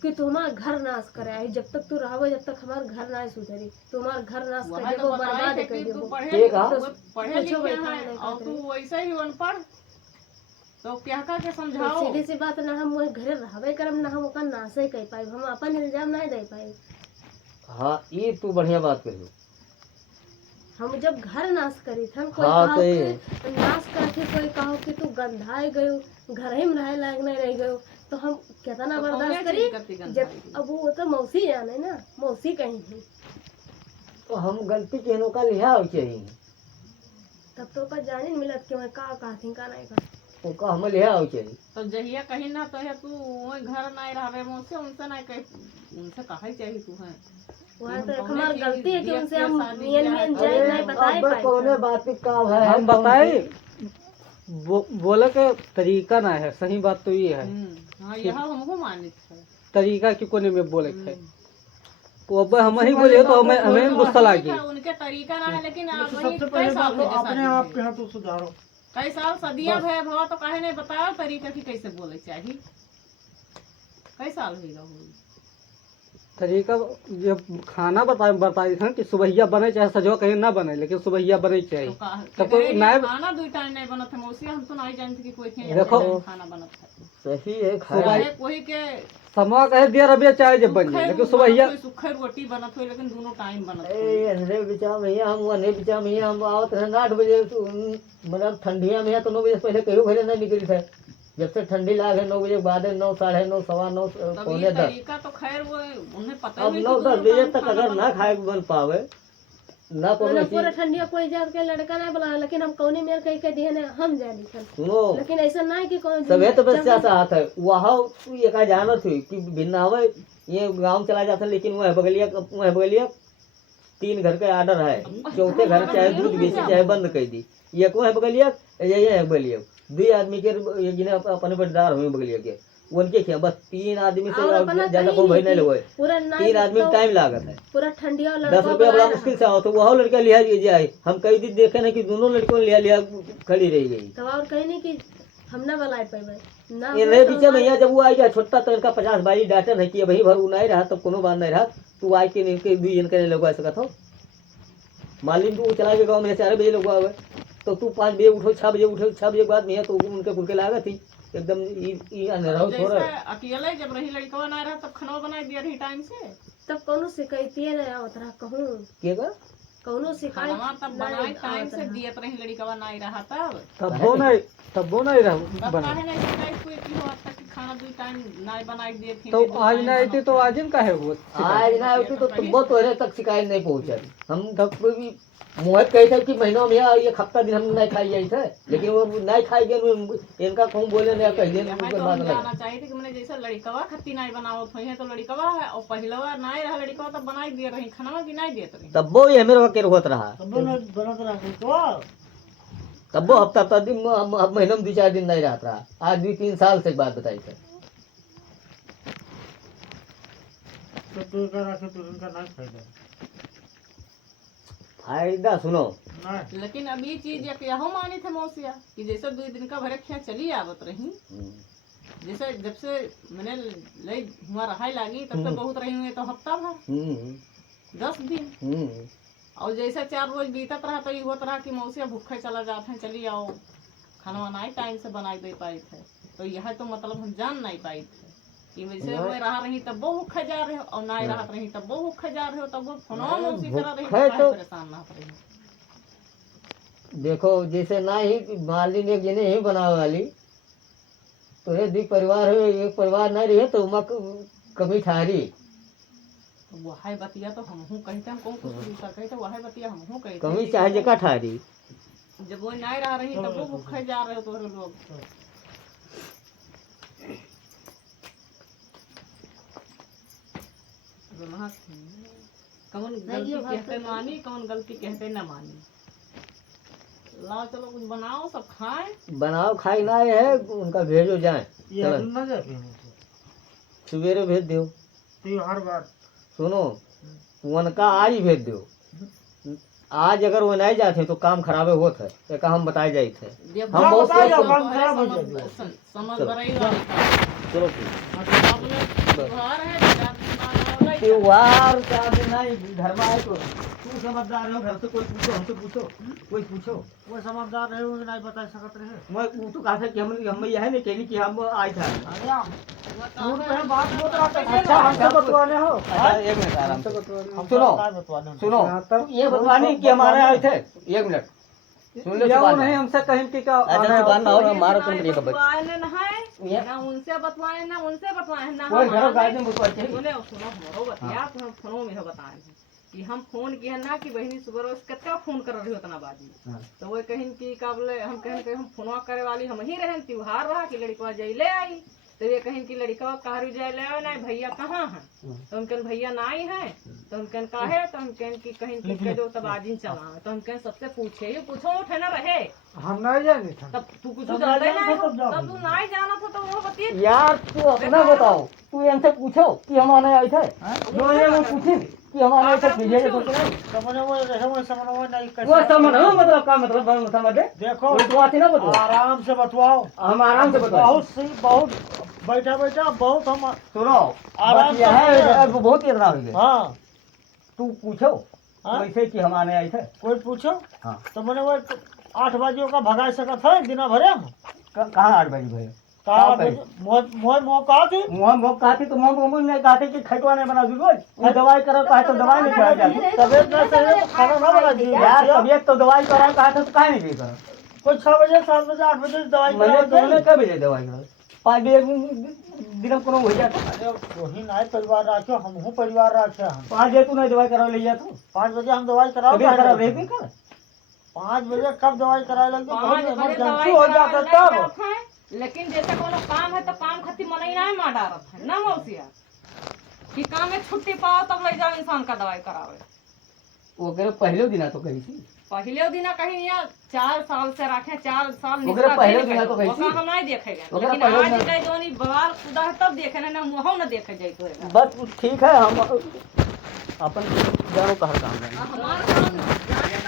कि तुम्हारा घर नाश करे आई जब तक तू रहो जब तक हमारा घर ना सुधरी तुम्हारा घर नाश कर देबो बर्बाद कर तू देबो पढ़े लिखे है और तू वैसे ही अनपढ़ तो क्या का के समझाओ सीधी सी बात ना हम वही घरे रहबे करम ना हम ओकर नाशे कर पाई हम अपन इल्जाम नहीं दे पाई हाँ ये तू बढ़िया बात कही हम जब घर नाश करी थन कोई हाँ, कहो कि नाश करके कोई कहो कि तू गंधाए गयो घर ही में रहे लायक नहीं रह गयो तो हम कितना बर्दाश्त करी जब अब वो तो मौसी जाने ना मौसी कहीं थी तो हम गलती केनो का लिया हो चाहिए तब तो का जाने नहीं मिलत कि मैं का थी का नहीं का तो का हम लिया हो चाहिए तो जहिया कहीं ना तो है तू वही घर नहीं रहे मुझसे उनसे नहीं कह उनसे कहा चाहिए तू है वहाँ तो हमारी गलती है कि उनसे हम मियन जाए नहीं बताए अब कौने बात का है हम बताए बोले के तरीका ना है सही बात तो ये है हाँ यह हमको मानित है तरीका की कोने में बोले के है तो अब हम ही बोले तो हमें गुस्सा लगी उनके तरीका ना है लेकिन आप वही सबसे कई पहले साल बात तो हो गए अपने शादी आप के। के हाथ तो सुधारो कई साल सदिया भय भवा तो काहे नहीं बताओ तरीका की कैसे बोले चाहिए कई साल होगा तरीका जब खाना बताई था कि सुबहिया बने चाहे सजो कहीं ना बने लेकिन सुबहिया बने चाहिए तो कोई नायब खाना 2 टाइम नहीं बनत है मौसी हम तो नहीं जानते कि कोई थे देखो, खाना बनत है सही है खाया चाहे कोई के समा कहे दिया रबिया चाहे जब बन जाए लेकिन सुबहिया कोई सुखई रोटी बनत हो लेकिन दोनों टाइम बनत हो ए अंधेरे बिचा भैया हम अने बिचा भैया हम आवत रहे 8 बजे मतलब ठंडिया में तो 9 बजे से पहले कहीं घरे नहीं निकली थे जब से ठंडी लागे 9 बजे के बाद 9 साढ़े 9 सवा 9 तब पौने ये 10 तरीका तो खैर वो उन्हें पता अब ही 9-10 बजे तक अगर ना खाए बन पावे ना कोनो मैंने चीज पूरा ठंडिया कोई जात के लड़का नहीं बुलाया लेकिन हम कौनी मेर कह के दिए ना हम जानी थन सुनो लेकिन ऐसा नहीं कि कौन सभे तो बस ऐसा हाथ है वहाँ ये का जानत हुई कि भिन्नावे ये गांव चला जाता लेकिन वह बगलिया 3 घर का ऑर्डर है चौथे घर चाहे दूध बेची चाहे बंद कर दी ये को है बगलिया ये है बगलिया 2 आदमी के ये जिन्हें अपने बड़दार हुए बगलिया के उनके क्या बस 3 आदमी से ज्यादा कोई भाई नहीं लोगे पूरा 3 आदमी में टाइम लागत है पूरा ठंडिया 10 रुपया बड़ा मुश्किल से आओ तो वह लड़का लिया जाए हम कई दिन देखे ना कि दोनों लड़कों ने लिया खड़ी रह गई तब और कहीं नहीं कि हम ना बुलाए पाए ना ये पीछे भैया जब वो आई गया छोटा तो इनका 50 बाई डाटन है कि भाई भर उ नहीं रहा तब कोनो बात नहीं रहा तू आई के नहीं के 2 जन के लगवा सकत हो मालिन तू चला के गांव में 4 बजे लगवा आवे तो तू 5 बजे उठो 6 बजे उठो 6 बजे के बाद नहीं है तो उनके कुल के लागत थी एकदम ई अंधेरा हो छोड़ जैसे अकेले जब रही लड़का ना रहा तब खाना बना दिया रही टाइम से तब कौनो शिकायती नहीं आवत रहा कहूँ के का कौनो शिकायत खाना तब बनाए टाइम से दियत रही लड़का नहीं रहा तब वो नहीं रहा तब बना काहे नहीं शिकायत कोई की हो अब तक कि खाना 2 टाइम नहीं बनाई दिए थी तो आज ना आई थी तो आज का है वो आज ना होती तो बहुत तोहरे तक शिकायत नहीं पहुंचे हम तक कोई भी मोहित कही थे कि महीनों में एक हफ्ता दिन हम नहीं खाई जाई थे लेकिन वो नहीं खाई गए इनका कहूँ बोले नहीं कहिए हमें तो हम जाना चाहिए थी कि मैंने जैसे लड़कवा खत्ती नहीं बनावत हुई है तो लड़कवा है और पहलवा नहीं रहा लड़कवा तब बनाई दिए रही खाना की नहीं दिए रही तब वो ये मेरे वक्त होत रहा तब बनत रहा तो तब वो हफ्ता दिन महीने में 2-4 दिन नहीं रहता रहा आज 2-3 साल से बात बताई थे तो तू का रखे तो उनका नहीं फायदा फायदा सुनो नहीं लेकिन अब ये चीज एक यहो मानी थे मौसिया कि जैसे 2 दिन का भरे खिया चली आवत रही जैसे जब से मैंने ले हुआ रहा लागी तब से बहुत रही हुई तो हफ्ता भर 10 दिन और जैसे 4 रोज बीतत रहा तो ये होत रहा कि मौसिया भूखे चला जाते हैं चली आओ खाना नहीं टाइम से बनाई दे पाए थे तो यह तो मतलब हम जान नहीं पाए थे कि वैसे मैं रहा रही तब वो भूखे जा रहे हो और नहीं रहा रही तब वो भूखे जा रहे हो तब वो फोनवा में उसी तरह रही तो परेशान ना रही देखो जैसे ना ही मालिन एक जने ही बनावे वाली तो ये 2 परिवार है एक परिवार नहीं रहे तो उमा कमी ठहरी वह बतिया तो हमहू कहते हैं कौन कुछ दूसरा कहते वह बतिया हमहू कहते कमी चाहे जगह ठहरी जब वो नहीं रहा रही तब वो भूखे जा रहे हो तो लोग कौन गलती कहते मानी कौन गलती कहते न मानी लाओ चलो कुछ बनाओ सब खाएं बनाओ खाई ना है उनका भेजो जाए ये चलो। अरुण ना जाते सवेरे भेज दो तो हर बार सुनो उनका आज ही भेज दो आज अगर वो नहीं जाते तो काम खराबे होत है एक हम बताए जाए थे जब हम बहुत बताए जाओ, सोच- काम खराब हो जाएगा। समझ चलो। रही बात चलो ठीक आपने त्योहार है 4 दिन बाद आओगे। त्योहार का दिन नहीं घर में आए तो तू समझदार हो घर से कोई पूछो हमसे पूछो कोई पूछो वो समझदार रहे वो नहीं बता सकते रहे मैं वो तो कहा था कि हम यह है नहीं कहेगी कि हम आए थे अरे दूर पे बात बहुत रहा था अच्छा, हमसे बतवाने हो अच्छा, एक मिनट आराम से हम सुनो नहीं बतवाने हो। सुनो ये बतवानी कि हमारे आए थे 1 मिनट सुन ले या नहीं हमसे कहीं कि का अच्छा दुकान ना हो हमारा तुम नहीं खबर बतवाए न है ये- ना उनसे बतवाए ना उनसे बतवाए ना कोई घरों हमारे। गाड़ी में बतवा चाहिए सुने सुनो हमरो बतिया तो हम फोनो में हो बताए हैं कि हम फोन किए ना कि बहनी सुबह रोज कितना फोन कर रही हो उतना बाजी हाँ। तो वो कहीं कि काबले हम कहें कि हम फोनवा करे वाली हम ही रहन त्योहार रहा कि लड़कवा जैले आई तो ये कहीं कि लड़कवा कहरी जैले आए नहीं भैया कहाँ है तो हम कहन भैया ना आई है तो हम कहन काहे तो हम कहन कि कहीं कि कह दो तब आज ही चला तो हम कहन सबसे पूछे ये पूछो उठे ना रहे हम नहीं जाने था तब तू कुछ तब जानते ना नहीं जाना था, तब हो, जाओ। तब तू नहीं जाना था तो वो बतिए यार तू अपना बताओ तू इनसे पूछो कि हम आने आए थे जो ये वो पूछी कि हम आने आए थे भेजे तो नहीं समझो वो रहे वो समझो वो नहीं कैसे वो समझ मतलब का मतलब समझ दे देखो कोई तो आती ना बताओ आराम से बतवाओ हम आराम से बताओ बहुत सी बहुत बैठा बैठा बहुत हम सुनो आराम बात यह से है वो बहुत इतना हो गया हाँ तू पूछो हाँ? वैसे कि हम आने आए थे कोई पूछो हाँ तो मैंने वो 8 बजे का भगा सकत है दिना भरे कहाँ 8 बजे भाई कहा कहाँ मोह मोह कहा थी मुँह कहा थी तो मुँह ने कहा था कि खटवा नहीं बना दूंगा वो दवाई करो कहा तो दवाई नहीं करा जाती तबियत ना सही है तो खाना ना बना दी यार तबियत तो दवाई करा कहा था तो काहे नहीं दी करा कोई 6 बजे 7 बजे 8 बजे दवाई मैंने करा तुमने कब भेजे दवाई करा 5 बजे दिन को हो जाता अरे वही नहीं परिवार रखे हम हूँ परिवार रखे हम 5 बजे तू नहीं दवाई करा ले जाता 5 बजे हम दवाई कराओ तबियत खराब रह गई कर 5 बजे कब दवाई कराए लगे बहुत 5 बजे इमरजेंसी दवाई हो करावे जाता नहीं तब जात हैं, लेकिन जैसे कोनो काम है तो काम खातिर मनई नहीं मार डारत है ना मौसिया कि काम में छुट्टी पाओ तब ले जाओ इंसान का दवाई करावे वो कह पहले दिन तो कही थी पहले दिन कहीं या 4 साल से रखे 4 साल ओकरा पहले दिन तो कही थी। हम नहीं देखेंगे ओकरा लेकिन पहले आज दिन- गए दोनी बवाल खुदा है तब देखे ना मुंह न देखे जाई तो बस ठीक है हम अपन जानो कहाँ काम है हमारा काम जाने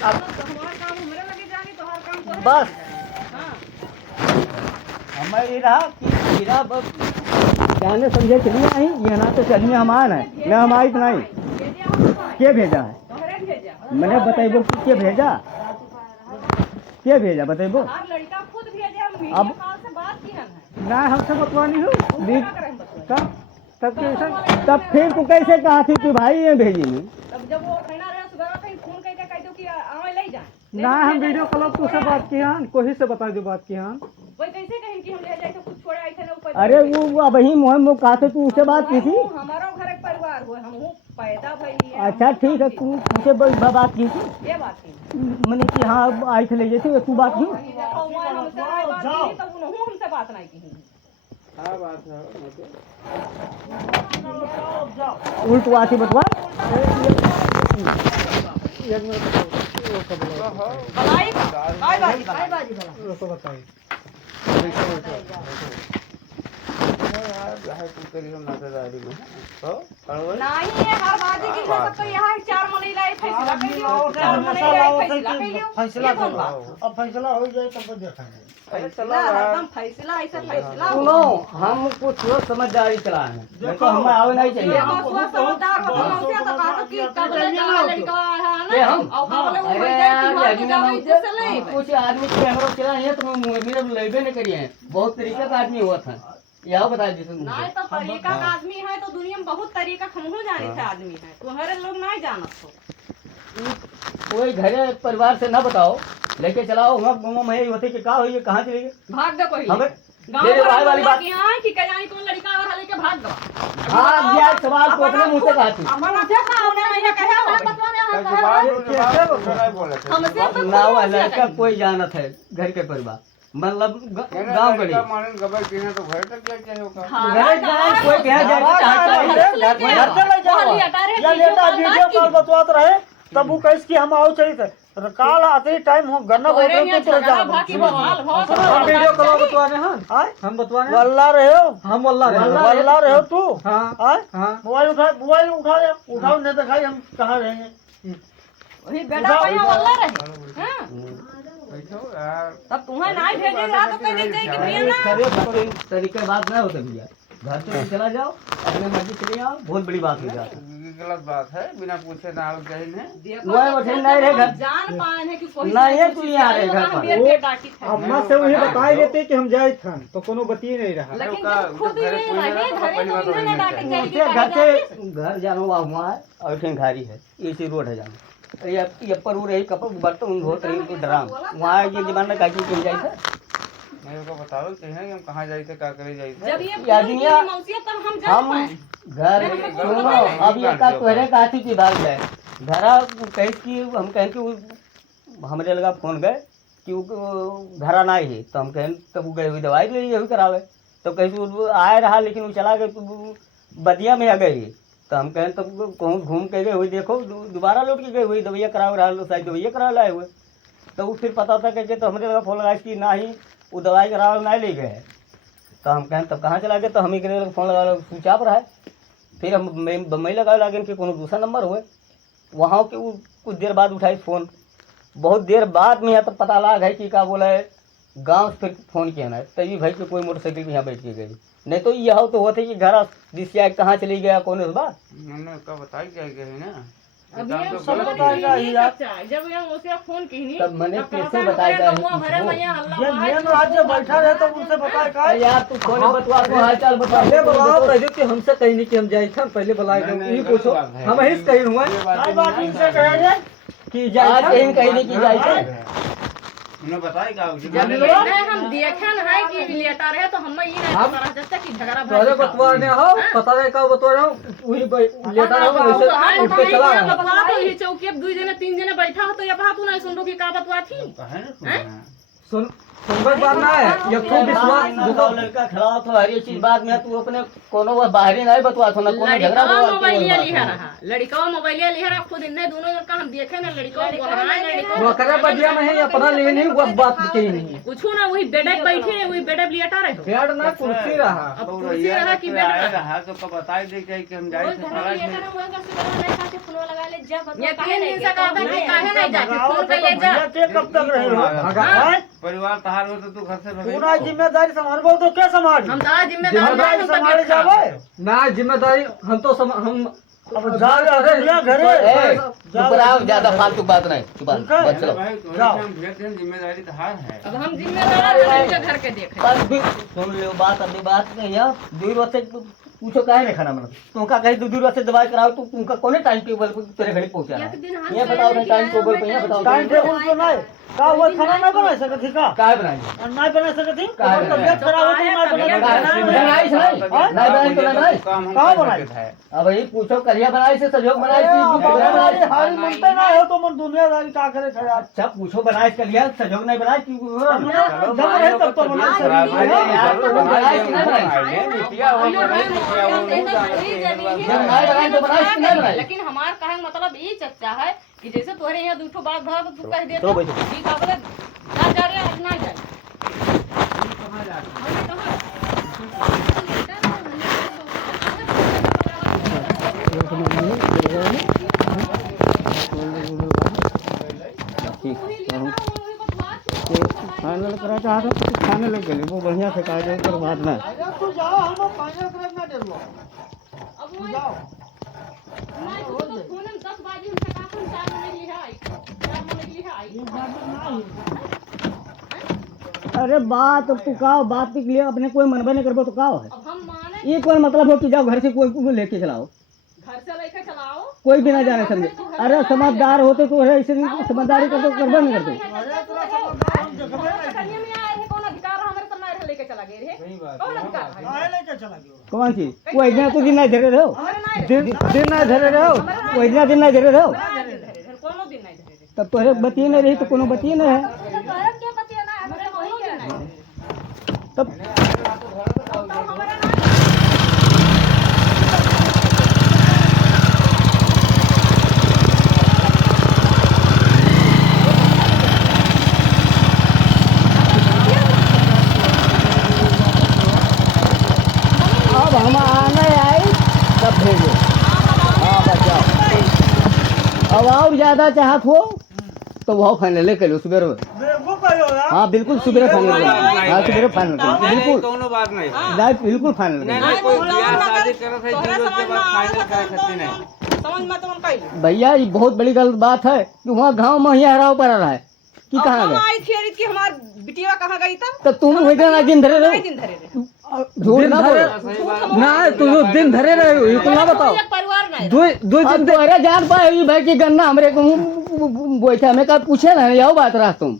तो हमारा काम हमरे लगे जाने तो हर काम तोहरे बस। लगे जाने। हाँ हमें ये रहा कि मेरा बस जाने समझे चलिए आई ये ना तो चलिए हम आए ना मैं हम आई नहीं भेजा हम के भेजा है तोहरे भेजा मैंने बताइबो कि के भेजा क्या भेजा बताइबो? हर लड़का खुद भेजे, हम वीडियो अब- कॉल से बात की है। ना हमसे बतवानी हो क्या करें बतवाई? तब कैसे तब फिर तू कैसे कहा थी कि भाई ये भेजी नहीं? तब जब वो कहना रहे सुबह कहीं फोन करके कह दो कि आवे ले जाए। ना हम वीडियो कॉल अब तुझसे बात की हन, कोई से बता दो बात की हन। वही कैसे कहें कि हम ले जाए तो कुछ छोड़े आई थे ना ऊपर। अरे वो वही मोहन कहा थे तू उससे बात की थी? हमारा घर एक परिवार हुआ, हम पैदा भई है। अच्छा ठीक है, तू तुझसे बात की थी ये बात थी। मैंने कि हाँ आई थे ले जैसे तू बात की? देखो वो हमसे आई बात की तब उन्होंने हमसे बात नहीं की। हाँ बात है उल्ट आती बतवा। एक मिनट भलाई काय बाजी भला। उसको बताइए। नहीं ये हर बाजी की सब तो यहाँ 4 महीने लाए फैसला कर लियो, 4 महीने लाए फैसला कर लियो। फैसला ये कौन करो, बात? अब फैसला हो जाए तब देखेंगे। फैसला एकदम फैसला ऐसा फैसला सुनो, हम कुछ लोग समझदारी चला है, देखो हमें आवे नहीं चाहिए। ये बसवा समझदार हो हमसे तो कहा कि कब ले जा लड़का है ये ना हम और कब ले वो अरे हो जाए कि यार, हम जावे जैसे ले। कुछ आदमी कैमरा चला है तो मेरे लेबे नहीं करिए, बहुत तरीके का आदमी हुआ था, यह बता दीजिए नहीं मुझे। तो तरीका का आदमी है तो दुनिया में बहुत तरीका हमहू जाने थे आदमी है, तुम्हारे लोग नहीं जानत हो। कोई घरे परिवार से ना बताओ, लेके चलाओ हम गाँव में होते कि का हुई कहाँ चले गए? भाग दो कोई हमें गांव तेरे भाई भर वाली बात। की हां कि कजानी कौन लड़का और लेके भाग दो। हाँ यह सवाल को अपने मुँह से कहा थी। हमने देखा हमने मैंने कहा हमसे ना हुआ लड़का कोई जानत है घर के परिवार, मतलब गाँव गली हाँ, घर जाए कोई कहा जाए या लेटा वीडियो कॉल बतवात रहे तब वो कैसे कि हम आओ चाहिए थे काल आते ही टाइम हो गन्ना बोल रहे तो तुरंत जाओ। हम वीडियो कॉल बतवाने हन, आय हम बतवाने वल्ला रहे हो, हम वल्ला वल्ला रहे हो तू। हाँ आय हाँ मोबाइल उठाओ नहीं तो खाई हम कहाँ रहेंगे। वही बेटा भैया वाला रहे हां तब तुम्हें नहीं भेजेगा तो कह दीजिए कि भैया ना तरीके बात ना होते भैया, घर से चला जाओ अपने मर्जी चले जाओ, बहुत बड़ी बात हो जाती है। गलत बात है, बिना पूछे ना आओ कहीं ने। देखो वही बैठे नहीं रहे घर। जान पाए है कि कोई नहीं है तू यहाँ रहे घर पर। बेटे डाटी था अम्मा से वही बताए देते कि हम जाए थन तो कोनो बतिए नहीं रहा। लेकिन जब खुद ही नहीं रहे घरे तो इन्होंने डाटे उनसे घर से घर जानो वहाँ है और फिर घारी है, इसी रोड है जाना। ये पर वो रही कपड़ बर्तन धोत रही तो ड्राम वहाँ ये जमाना का चीज जाए थे। मैं उसको बताओ कि है कि हम कहाँ जाए थे, क्या करे जाए थे। जब ये या दुनिया- मौसी तब हम जान हम पाए घर सुनो अब ये का तुहरे काथी की बात है घरा कह कि हम कहें कि वो हमारे लगा फोन गए कि वो घरा ना ही तो हम कहें तब वो गए हुई दवाई ले यही करावे तो कहीं वो आए रहा लेकिन वो चला गए तो वो बदिया में आ गई तो हम कहें तब कहूँ घूम के गए हुई देखो दोबारा लौट के गए हुई दवाइया करा रहा शायद दवाइया करा लाए हुए तो वो फिर पता था कि तो हमारे लगा फोन लगाए कि ना ही वो दवाई करा नहीं ले गए तो हम कहें तब कहाँ चला गए तो हम ही के फोन लगा स्विच ऑफ रहा है। फिर हम बम्बई लगा लगे कि कोनो दूसरा नंबर हुए वहाँ के वो कुछ देर बाद उठाई फ़ोन, बहुत देर बाद में यहाँ तब पता लगा है कि क्या बोला है गाँव से फिर फ़ोन किया ना तभी भाई कि कोई मोटरसाइकिल पे यहाँ बैठ के गई नहीं तो यह तो होते कि घर दिसिया कहाँ चली गया कौन इस बात मैंने उसका बताई क्या गए ना। अभी काम हम तो सब गलत बताएगा है। ही यार। जब हम उसे फोन की नहीं तब मैंने कैसे बताया हमारे भैया हल्ला ये मेन राज्य बैठा रहे तो उनसे बताए का यार तू फोन बतवा तो हाल चाल बता पहले बुलाओ पहले कि हमसे कहीं नहीं कि हम जाए थे पहले बुलाए नहीं, नहीं, यही गलत पूछो बात है। हम ही कहीं हुए ये बात काय नहीं बात है। इनसे कहे कि आज जाए कहीं कहीं नहीं की जाए उन्हें बताई क्या जब नहीं हम देखे न है कि लेटा रहे तो हम ये नहीं पता रहा जैसे कि झगड़ा पहले बतवाने हो पता नहीं कब बतवा रहा हूँ वही लेटा रहा हूँ वैसे उठ के चला गया। बतवा तो ये चौकी अब 2 जने 3 जने बैठा हो तो ये बात तू नहीं सुन लो कि का बतवा थी है ना सुनना। सुन सुनबे बात ना है ये खूब विश्वास देखो लड़का खड़ा हो तो हर एक चीज बाद में तू अपने कोनो बाहरी नहीं बतवा तो ना कोनो झगड़ा लड़का बतवा मोबाइल लिया रहा लड़का मोबाइल लिया रहा खुद इन्ने दोनों लड़का हम देखे ना लड़का वो लड़का करे बढ़िया में है अपना लिए नहीं वो बात कही नहीं है कुछ ना वही बेड बैठे हैं वही बेड लियाटा रहे हो पेड़ ना कुर्सी रहा अब तो कुर्सी रहिया रहा ना कि कोई बेड आया रहा रहा तो कब बताई दे कि हम जाए थे सारा ये 3 दिन से कहता कि काहे नहीं जाती फोन पे ले जा कब तक रहे हो परिवार तहार हो तो तू घर से भगे पूरा जिम्मेदारी संभालबो तो क्या संभाल हम दादा जिम्मेदार जिम्मेदारी संभाले जावे ना जिम्मेदारी हम तो हम अब जा जा घरे चुप रहो, ज्यादा फालतू बात नहीं, चुप उनका- चलो। भाई जाओ। हम भेज दें, जिम्मेदारी तो हार है। अब हम जिम्मेदार हैं, इनके घर के देखें। बस भी सुन लो बात, अपनी बात नहीं है। दूर वक्त से पूछो काहे नहीं खाना मतलब तुमका कहीं दूर वक्त से दवाई कराओ तो तुमका कौन टाइम टेबल पे तेरे घड़ी पहुंचा है? एक दिन हम ये बताओ ना, टाइम टेबल पे ये बताओ। टाइम टेबल तो नहीं का वो खाना नहीं बना सकती का काहे बनाई? नहीं बना सकती काहे तबियत खराब हो तो नहीं बना बनाई से नहीं, नहीं बनाई तो नहीं। काम हम कहाँ कर बनाई? सकते हैं। अब ये पूछो कलिया बनाई से सहयोग बनाई से हारी मिलते ना हो तो मन दुनियादारी का करे खड़ा अच्छा पूछो बनाई कलिया सहयोग नहीं बनाई चलो जब रहे तब तो बना खराब है, यार, तो वो बनाई कि नहीं बनाई? बनाई, मिट्टिया हो गई, मिट्टिया हो गई, जब नहीं बनाई तो बनाई कि नहीं बनाई? लेकिन हमार कहे का मतलब ये चर्चा है कि जैसे तुम्हारे यहाँ दूठो बात भरा तो तू कह दे चलो बैठो। ठीक है बोले ना जा रहे आज ना जाए हमने कहा फाइनल करा चाहता तो खाने लग गए वो बढ़िया से कहा जाए बात ना। तो जाओ हम फाइनल करना दे लो अब वो जाओ नहीं तो फोन में 10 बाजी हम सकाफन 4 में नहीं लिहाई 4 में नहीं लिहाई अरे बात तू का बात के लिए अपने कोई मनबे नहीं करबो तो का है? अब हम माने ये कोई मतलब हो कि जाओ घर से कोई लेके चलाओ, घर से लेकर चलाओ कोई बिना जाने समझे। अरे समझदार होते तो ऐसे समझदारी करते करबे नहीं करते। कन्या में आए थे कौन अधिकार हमारे सामने रह लेके चला गए रे कौन अधिकार है काहे लेके चला गयो कौन चीज वो इतना तो दिन नहीं धरे रहो, हमारे नहीं दिन नहीं धरे रहो, वो इतना दिन नहीं धरे रहो, कोनो दिन नहीं धरे तब तोहरे बतिए नहीं रही तो कोनो बतिए नहीं है। तोहरा क्या पतिया ना हमारे वही के नहीं तब हमारे नहीं अब हम आने आई तब भेजो। हाँ बस जाओ। अब और ज्यादा चाहत हो तो वह फाइनल कर लो सुबह में। वो कहियो यार हाँ बिल्कुल सुबह फाइनल कर लो। हाँ सुबह फाइनल कर लो नहीं, बिल्कुल कोनो बात नहीं। नहीं बिल्कुल फाइनल नहीं कर लो। नहीं कोई बियाह शादी करत है दिन रोज के बाद फाइनल करे सकती नहीं। समझ में तो मन कही भैया ये बहुत बड़ी गलत बात है कि वहाँ गाँव में ही हराव पड़ रहा है कि कहाँ हम गए आई थी अरे कि हमार बिटिया कहाँ गई तब तो तुम वही दिन दिन धरे रहो, दिन धरे रहे झूठ ना बोलो। ना तुम दिन धरे रहे हो, ये तो ना बताओ। एक परिवार नहीं दो अब तो अरे जान पाए भाई कि गन्ना हमरे को बोलते हमें कब पूछे ना यहो बात रहा तुम।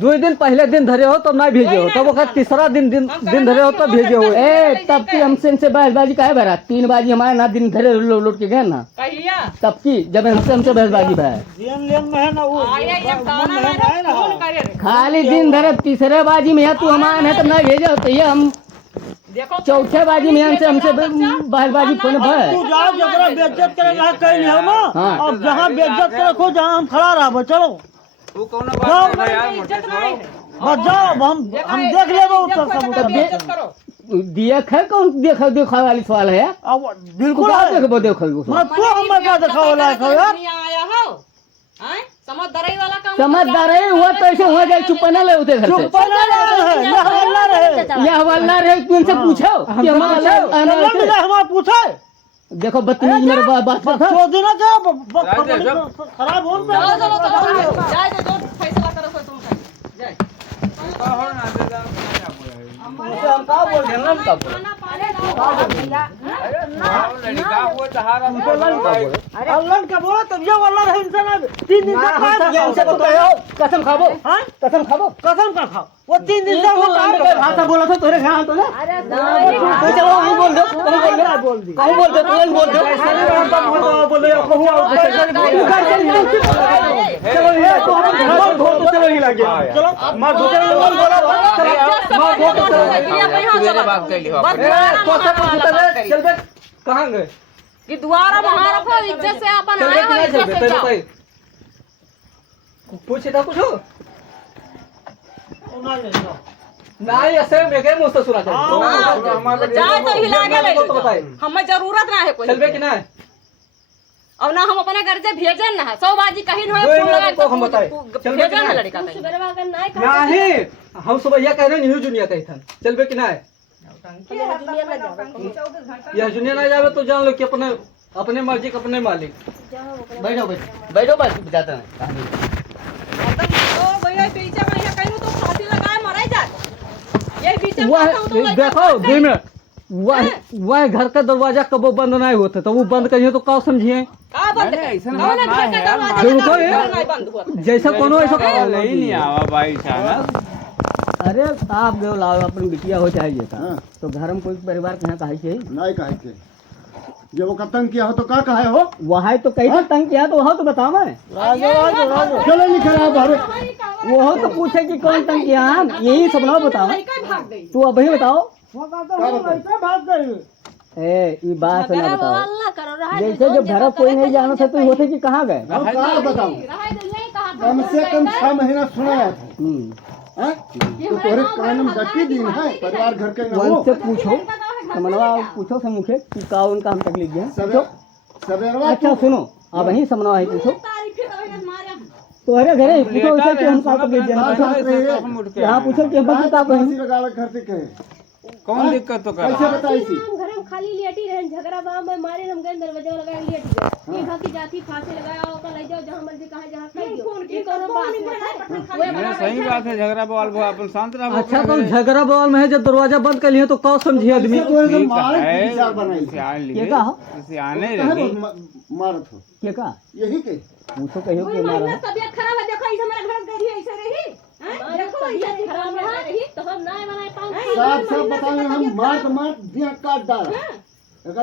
दो दिन पहले दिन धरे हो तब नहीं भेजे हो, तब वक्त तीसरा दिन धरे हो तब भेजे हो। ए तब की हमसे इनसे बहसबाजी काहे भरा? 3 बाजी हमारे ना दिन धरे लौट के गए ना कहिया तब की जब हमसे बहसबाजी भाई लेन लेन में है ना वो आया एक दाना में फोन करे रे खाली दिन धरे तीसरे बाजी में है तू हमारे है तब नहीं भेजे तो ये हम देखो चौथे बाजी में हमसे बहसबाजी फोन भाई। तू जाओ जगरा बेइज्जत करेगा कहीं नहीं हो ना। हाँ। अब जहाँ बेइज्जत करे रखो जहाँ हम खड़ा रहा चलो वो कोनो बात नहीं यार मोटे इज्जत नहीं छोड़ो। है बस जाओ अब हम देख लेबो उत्तर सब उत्तर इज्जत करो देख है कौन देखा वाली सवाल है? अब बिल्कुल है। देखो देखो मैं तो हमें क्या दिखाओ वाला है यार आया हो हैं समझदारी वाला काम समझदार है हुआ तो ऐसे हुआ जाए चुप ना ले उते घर से चुप ना रहे यह हल्ला रहे यह हवाला रहे तुमसे पूछो कि हमारा हमारा पूछे देखो बदतमीज मेरे बात था। तो देना क्या खराब हो चलो चलो चलो जाए तो जो फैसला करो कोई तुम जाए हो ना दे दाम नहीं आपको है। हम का बोल रहे हैं हम का बोल खाना पानी आओ लड़का वो सहारा अल्लाह का बोला तब ये वाला रहे इंसान 3 दिन तक हमसे तो कहो कसम खाबो हाँ कसम खाबो कसम का खाओ वो 3 दिन से वो काम कर भाषा बोला तो तेरे गांव तो ना अरे तो चलो हम बोल दो तुम बोल दो कहीं बोल दो तुम बोल दो बोले चलो ये तो हम बोल चलो ही लग गया चलो मार दो मेरे बात कर लियो चल बे कहाँ गए? कि द्वारा महारा को इज्जत से अपन चल बे आया कि हो नहीं चल इज्जत बे? से तेरे जाओ को पूछे था कुछ हो? ना ले जाओ नहीं ऐसे बेगे मुझसे सुना था। जाए तो हिला के ले तो बताए हमें जरूरत ना है कोई चल बे कि नहीं? और ना हम अपने घर से भेजन ना 100 बाजी कहीं न दो फोन मिनट लगा को हम बताए। चल बे कि भेजन ना नहीं? लड़का कहीं सुबह अगर नहीं नहीं हम सुबह यह कह रहे न्यू जुनिया कही था चल बे कि नहीं? नौटंकी है, दुनिया में जाओ। नौटंकी 24 घंटा यह जुनिया ना जावे तो जान लो कि अपने अपने मर्जी के अपने मालिक। जहाँ ओकरे बैठो बैठो बस जाते हैं कहानी। एकदम तो भैया पीछे में यहाँ कहीं तो फांसी लगाए मराई जाए। ये पीछे में वह आता हूँ तो लड़का देखो भाग गई। 2 मिनट वह घर का दरवाजा कबो बंद नहीं होते तो वो बंद करिए तो का समझिए का बंद नहीं, कर? ऐसा कौन है बात घर ना का है यार, दरवाजा देखो लगा ये- हुआ नहीं बंद हुआ? जैसा कोनो ऐसा नहीं नहीं आवा भाई अचानक। अरे आप जो लाओ अपन बिटिया हो चाहिए था हाँ। तो घर में कोई परिवार के यहाँ कहे चाहिए नहीं कहे के जब वो तंग किया हो तो का कहे हो वहाँ तो कहीं तो तंग किया तो वहाँ तो बताओ मैं चलो निकल आप हरे वो तो पूछे कि कौन तंग किया यही सब ना बताओ लड़का भाग गई। तू अभी बताओ वो कहता हूँ लड़का भाग गई। ए ये बात से ना झगड़ा बताओ बवाल ना करो रहा जैसे जब घर कोई नहीं जाना था तो होते कि कहाँ गए अब का बताऊं कम से कम 6 महीना सुनाया था हैं? तो तोरे कान में गट्टी दिन है परिवार घर के न हो उनसे पूछो समनवा पूछो से मुखे कि का उनका हम तकलीफ है सबे सबेरवा अच्छा सुनो अब वही समनवा है पूछो तारीफ है मारे तो अरे घरे पूछो उसे कि हम का तकलीफ देना हम उठ के यहाँ आए। पूछो कि हम का का फांसी लगावे घर से कहे कौन दिक्कत तो कर कैसे बताई सी हम घर में खाली लेटी रहे झगड़ा बाम में मारे हम गए दरवाजा लगा लेट गए ये की जाति फांसी लगाया ओका ले जाओ जहां मर्जी कहे जहां कह दो ये कोनो बात नहीं, सही बात है झगड़ा बवाल भो अपन शांत रहो। अच्छा तो झगड़ा बवाल में है जब दरवाजा बंद कर लिए तो का समझिए आदमी तो एकदम ठीक मार है, विचार बनाई सियान ये लिए का हो सियाने कहे रही। मारत हो ये का यही के पूछो कहियो कि मारा है। तबियत खराब है देखो ऐसे मेरे घर गई ऐसे रही हैं? देखो ऐसे खराब खराब है तो हम ना बनाए पाऊं साफ साफ बताओ हम मार दिया काट डाला एका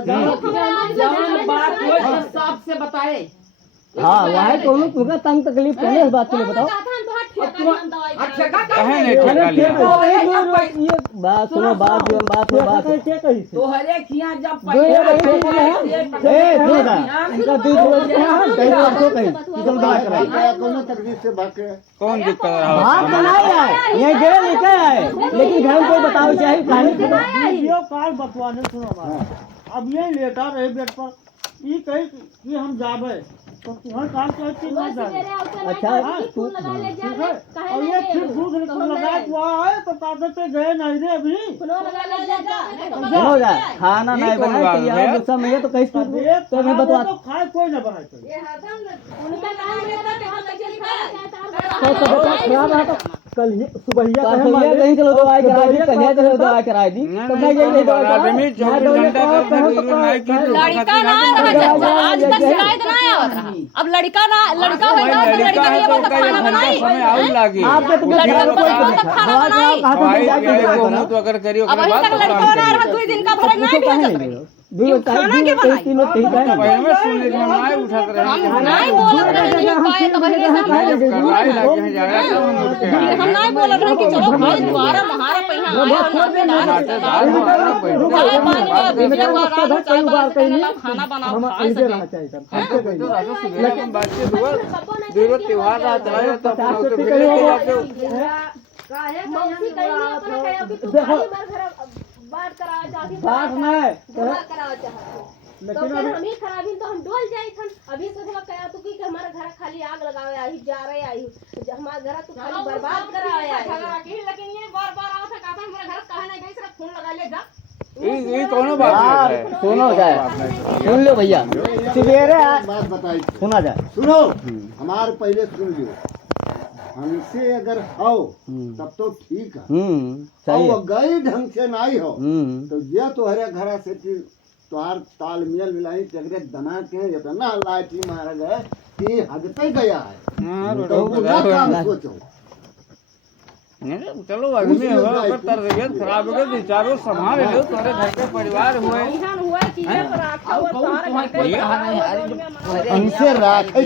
साफ से बताए। हाँ वहाँ कोनो तुमका तंग तकलीफ पहले इस बात के लिए बताओ कहे नहीं ठेका लिया। ये बात सुनो बात जो बात है बात तो हरे किया जब दो ये वही ठेका है ए ठेका इनका दूध रोज कहीं आपको कहीं किचन बात कराई कोनो तकलीफ से भाग के कौन दिक्कत रहा? बात बनाई है ये गए लेके आए लेकिन घर में कोई बताओ चाहिए कहानी वीडियो कॉल बतवाने सुनो बात। अब ये लेटा रहे बेड पर ये कही कि हम जाबे तो तुम्हारे काम क्या चीज ना जाए अच्छा तू ठीक है और ये फिर दूध लगा हुआ है तो ताकत गए नहीं रे अभी हो जाए खाना नहीं बनाए तो यार गुस्सा में है तो कैसे तो मैं बता तो खाए कोई ना बनाए कोई। तो तबियत खराब है तो कल ही सुबह ही कहीं चलो दवाई करा दी कहीं चलो दवाई करा दी तो मैं यही आदमी 24 घंटा नहीं की लड़का ना आज तक शिकायत ना आवत रहा। अब लड़का होगा तो लड़का के लिए तो खाना बनाई समय आउट लागी। आप तो लड़का को बोला तो खाना बनाई। भाई तो अगर करियो अब अभी तक लड़का ना रहा 2 दिन का भर नहीं भेजत रही। खाना के बनाई पहले में सुनने में ना उठत रहे। हम नहीं बोलत रहे नहीं पाए तो पहले से कराई लगे जाए तो हम उठ के आए। हम नहीं बोलत रहे कि चलो भाई दोबारा महारा पहिया आया चाय पानी और वीडियो को रात चाय पानी खाना बनाओ खा सके। तो रात सुबह के बाद से दूर त्योहार रात रहे तो अपन होते फिर जाके मौसी कहीं नहीं अपना कहे कि तू खाली मर घर बात करा चाहती बात नहीं बात करा चाहती तो फिर हम ही खराबी तो हम डोल जाई थन अभी सोचला कया तू की हमारे घर खाली आग लगावे आई जा रहे आई हमारे घर तू खाली बर्बाद करावे आई लेकिन ये बार-बार आवत है कहता हमारे घर कहे नहीं गई सिर्फ फोन लगा ले जा। ये कोनो बात नहीं है। सुनो जाए सुन लो भैया सवेरे बात बताई सुना जाए सुनो हमारे पहले सुन लियो हमसे अगर हो तब तो ठीक है सही और गई ढंग से नहीं हो है तो ये तुम्हारे घर से तुहार तालमेल मिलाई चगरे दना के इतना लाठी मारा गया कि हद पे गया है हाँ, तो पूरा काम सोचो नहीं, चलो आदमी हुआ अगर तरबियत खराब हो गई चारों संभाल लो तुम्हारे घर के परिवार हुए इहान हुआ कि ये पर आके और सारे घर के हमसे राखे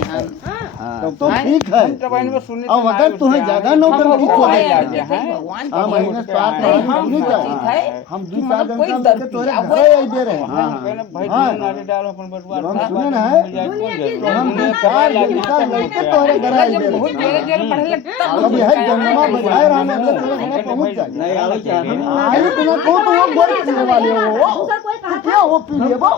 तब तो ठीक है जबान में सुनने अब अगर तुम्हें ज्यादा नौकरी खोले हाँ महीने साथ नहीं चाहिए हम 2-4 दिन तक तोरे घर ही दे रहे हैं पहले भाई हाँ। नारे डालो अपन बटुआ जब हम सुने ना है तो हम 4 दिन तक लेके तोरे घर ही दे रहे हैं अब यह जन्मा बजाए रहने लगे तुम्हें घर पहुंच जाए नहीं आवे चाहिए आई तुम्हें को तो वो गोल पीने वाले हो क्या वो पी लिए वो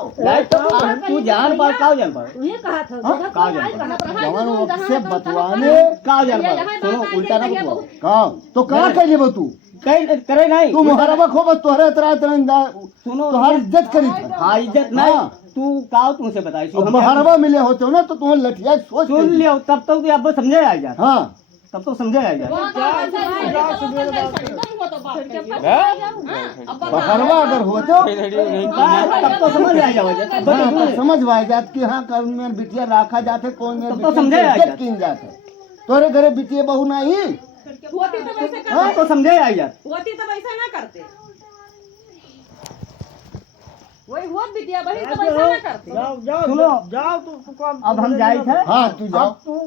तू जान पर का जान पर ये कहा था का जान पर जवान से बतवाने का जान पर सुनो उल्टा ना बोलो काम तो कहाँ के लिए तू करे नहीं तू मुहरबा खो बस तोहरे तरह सुनो तोहार इज्जत करी था। हाँ इज्जत नहीं हाँ। तू का तुमसे बताई अब मुहरबा मिले होते हो ना तो तुम्हें लठिया सोच सुन के- लियो तब तक अब समझे आ जा हाँ तब तो समझे आ जा बहरवा अगर होते हो तब तो समझ आ जाओ हाँ, तो समझ भाई जात कि हाँ कौन में बिटिया रखा जाते कौन में तब तो बिटिया समझे की आ इज्जत जात। कीन जाते तोरे घरे बिटिया बहू नहीं होती तो वैसे कर हाँ तो समझे आ जा होती तो वैसे ना करते वही हुआ बिटिया बहन तो वैसे ना करते जाओ जाओ सुनो। जाओ तू काम अब हम जाए थे हाँ तू जाओ अब तू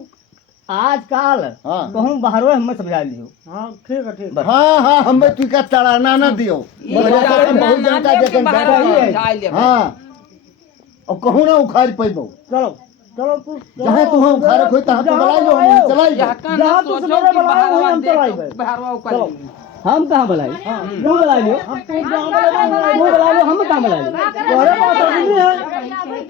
आजकल हाँ कहूँ बाहरो हमें समझा लियो हाँ ठीक है ठीक है। हाँ हाँ हमें तू का तड़ाना न दियो बहुत जनता जखन जाता हाँ और कहूँ ना उखाड़ पैबो चलो चलो तू जहाँ तू हम उखाड़ खोई तहाँ तो बुलाई लो हम चलाई जहाँ तू सवेरे बुलाए वहीं हम चलाए गए। हम कहाँ बुलाए तू बुला लियो तू बुला लो हम कहाँ बुला लियो तोरे पास आदमी है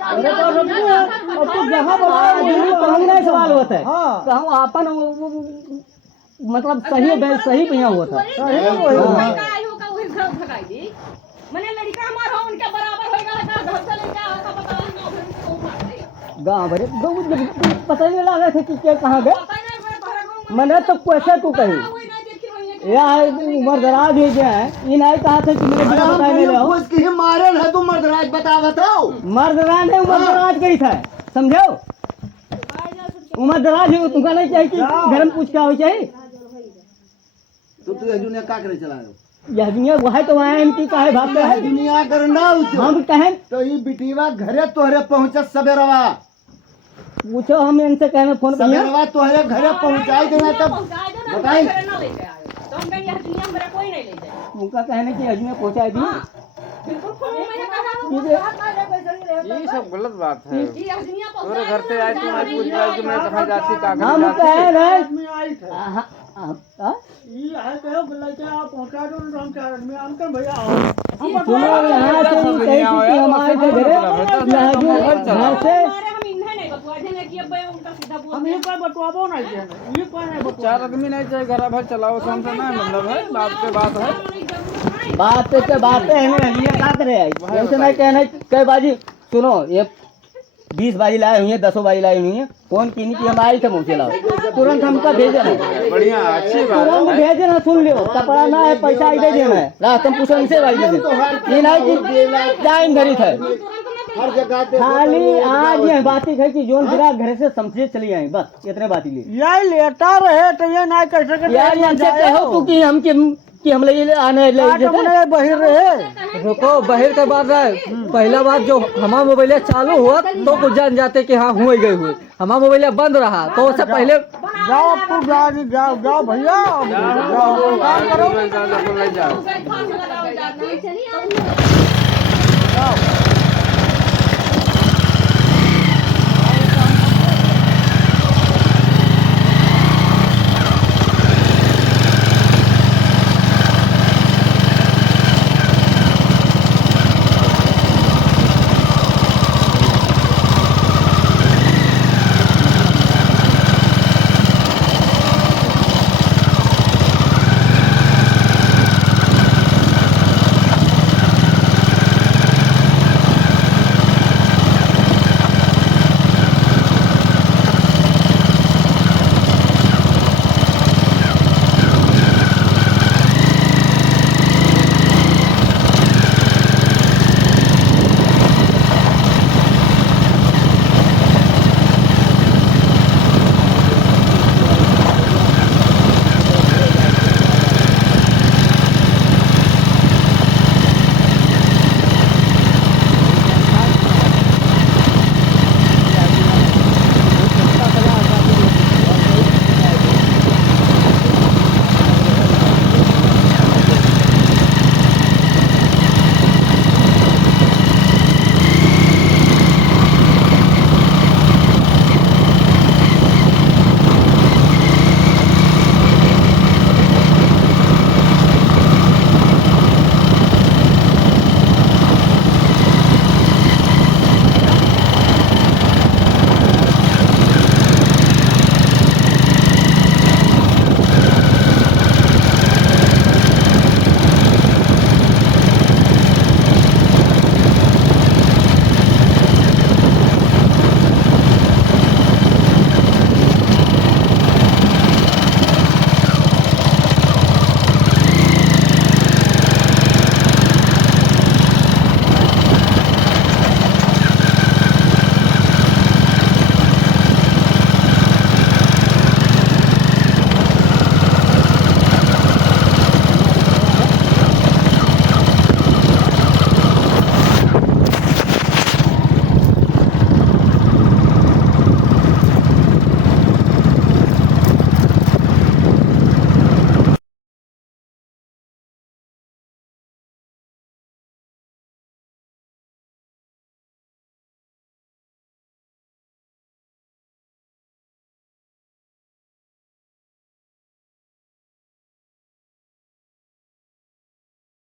तोरे पास आदमी है और तू जहाँ बुलाए तो हम नहीं सवाल होता है हाँ कहूँ अपन मतलब सही पे यहाँ होता है सही है वही। हाँ। लड़का आई होगा वही घर भगाई दी मैंने लड़का हमारा उनके बराबर होएगा लड़का घर से लड़का होगा पता नहीं ना फिर उसको मार देगा गाँव भरे पता ही नहीं लगा था कि क्या कहाँ गए पता नहीं मैं भरा गाँव मैंने तो कैसे तू कही वही नहीं देखी वही यार उम्र दराज हो गया है इन आई कहा था कि मेरे बिना बताए नहीं रहो पूछ के मारल है तू मर्दराज बता बताओ मर्द दराज है उम्र दराज गई था समझो उम्र दराज है तुमका नहीं चाहिए कि घर में पूछ के आओ चाहिए तो तू दुनिया का करे चला रहे यह दुनिया वह तो वहाँ इनकी काहे भागते है दुनिया करना हम कहें तो ये बिटिवा घरे तोहरे पहुँचत सवेरवा पूछो हम इनसे कहने फोन कर सवेरवा तोहरे घरे पहुँचाई देना तब बताई ना ले आए तो हम कहीं यह दुनिया में मेरा कोई नहीं ले जाए उनका कहने की अजमेर पहुँचा दी बिल्कुल फोन मैंने कहा ये सब गलत बात है ये यह दुनिया पर तोरे घर से आए तू मैं पूछ रहा कि मैं कहाँ जाती कागज हम जाती कह रहे आदमी आई थे ये है कहो लड़के आप पहुंचा दो ना तो हम चार आदमी अंकल भैया आओ सुनो यहाँ से कही थी कि हमारे के घरे यहाँ से हमारे हम इन्हें नहीं बतवा देंगे कि अब उनका सीधा बोल हम ये कोई बटवाबो नहीं देंगे ये कोई नहीं बटवा चार आदमी नहीं चाहिए घर भर चलाओ कौन सा ना मतलब है बात पे बात है बातें है ना ये बात रहे ऐसे नहीं कहना कई बाजी सुनो ये 20 बाजी लाए हुई है 10 बाजी लाई हुई है कौन की नहीं हम आए थे मुझे लाओ तुरंत हमका भेजे ना बढ़िया अच्छी बात तुरंत भेजे ना सुन लियो कपड़ा ना है पैसा इधर देना है रात हम पूछो इनसे बाजी दे ये नहीं कि टाइम घड़ी था हर जगह पे खाली आज ये बात है कि जोन गिरा घर से समझे चली आई बस इतने बात ही ले यही लेटा रहे तो ये नहीं कह सके यार इनसे कहो तू कि हम ले आने ले बहिर रहे रुको बहिर के बाद पहला बात जो हमारा मोबाइल चालू हुआ तो कुछ जान जाते कि हाँ हुए गए हुए हमारा मोबाइल बंद रहा तो उससे पहले जाओ अब तू जाओ भैया जाओ काम करो जाओ लगाओ जाती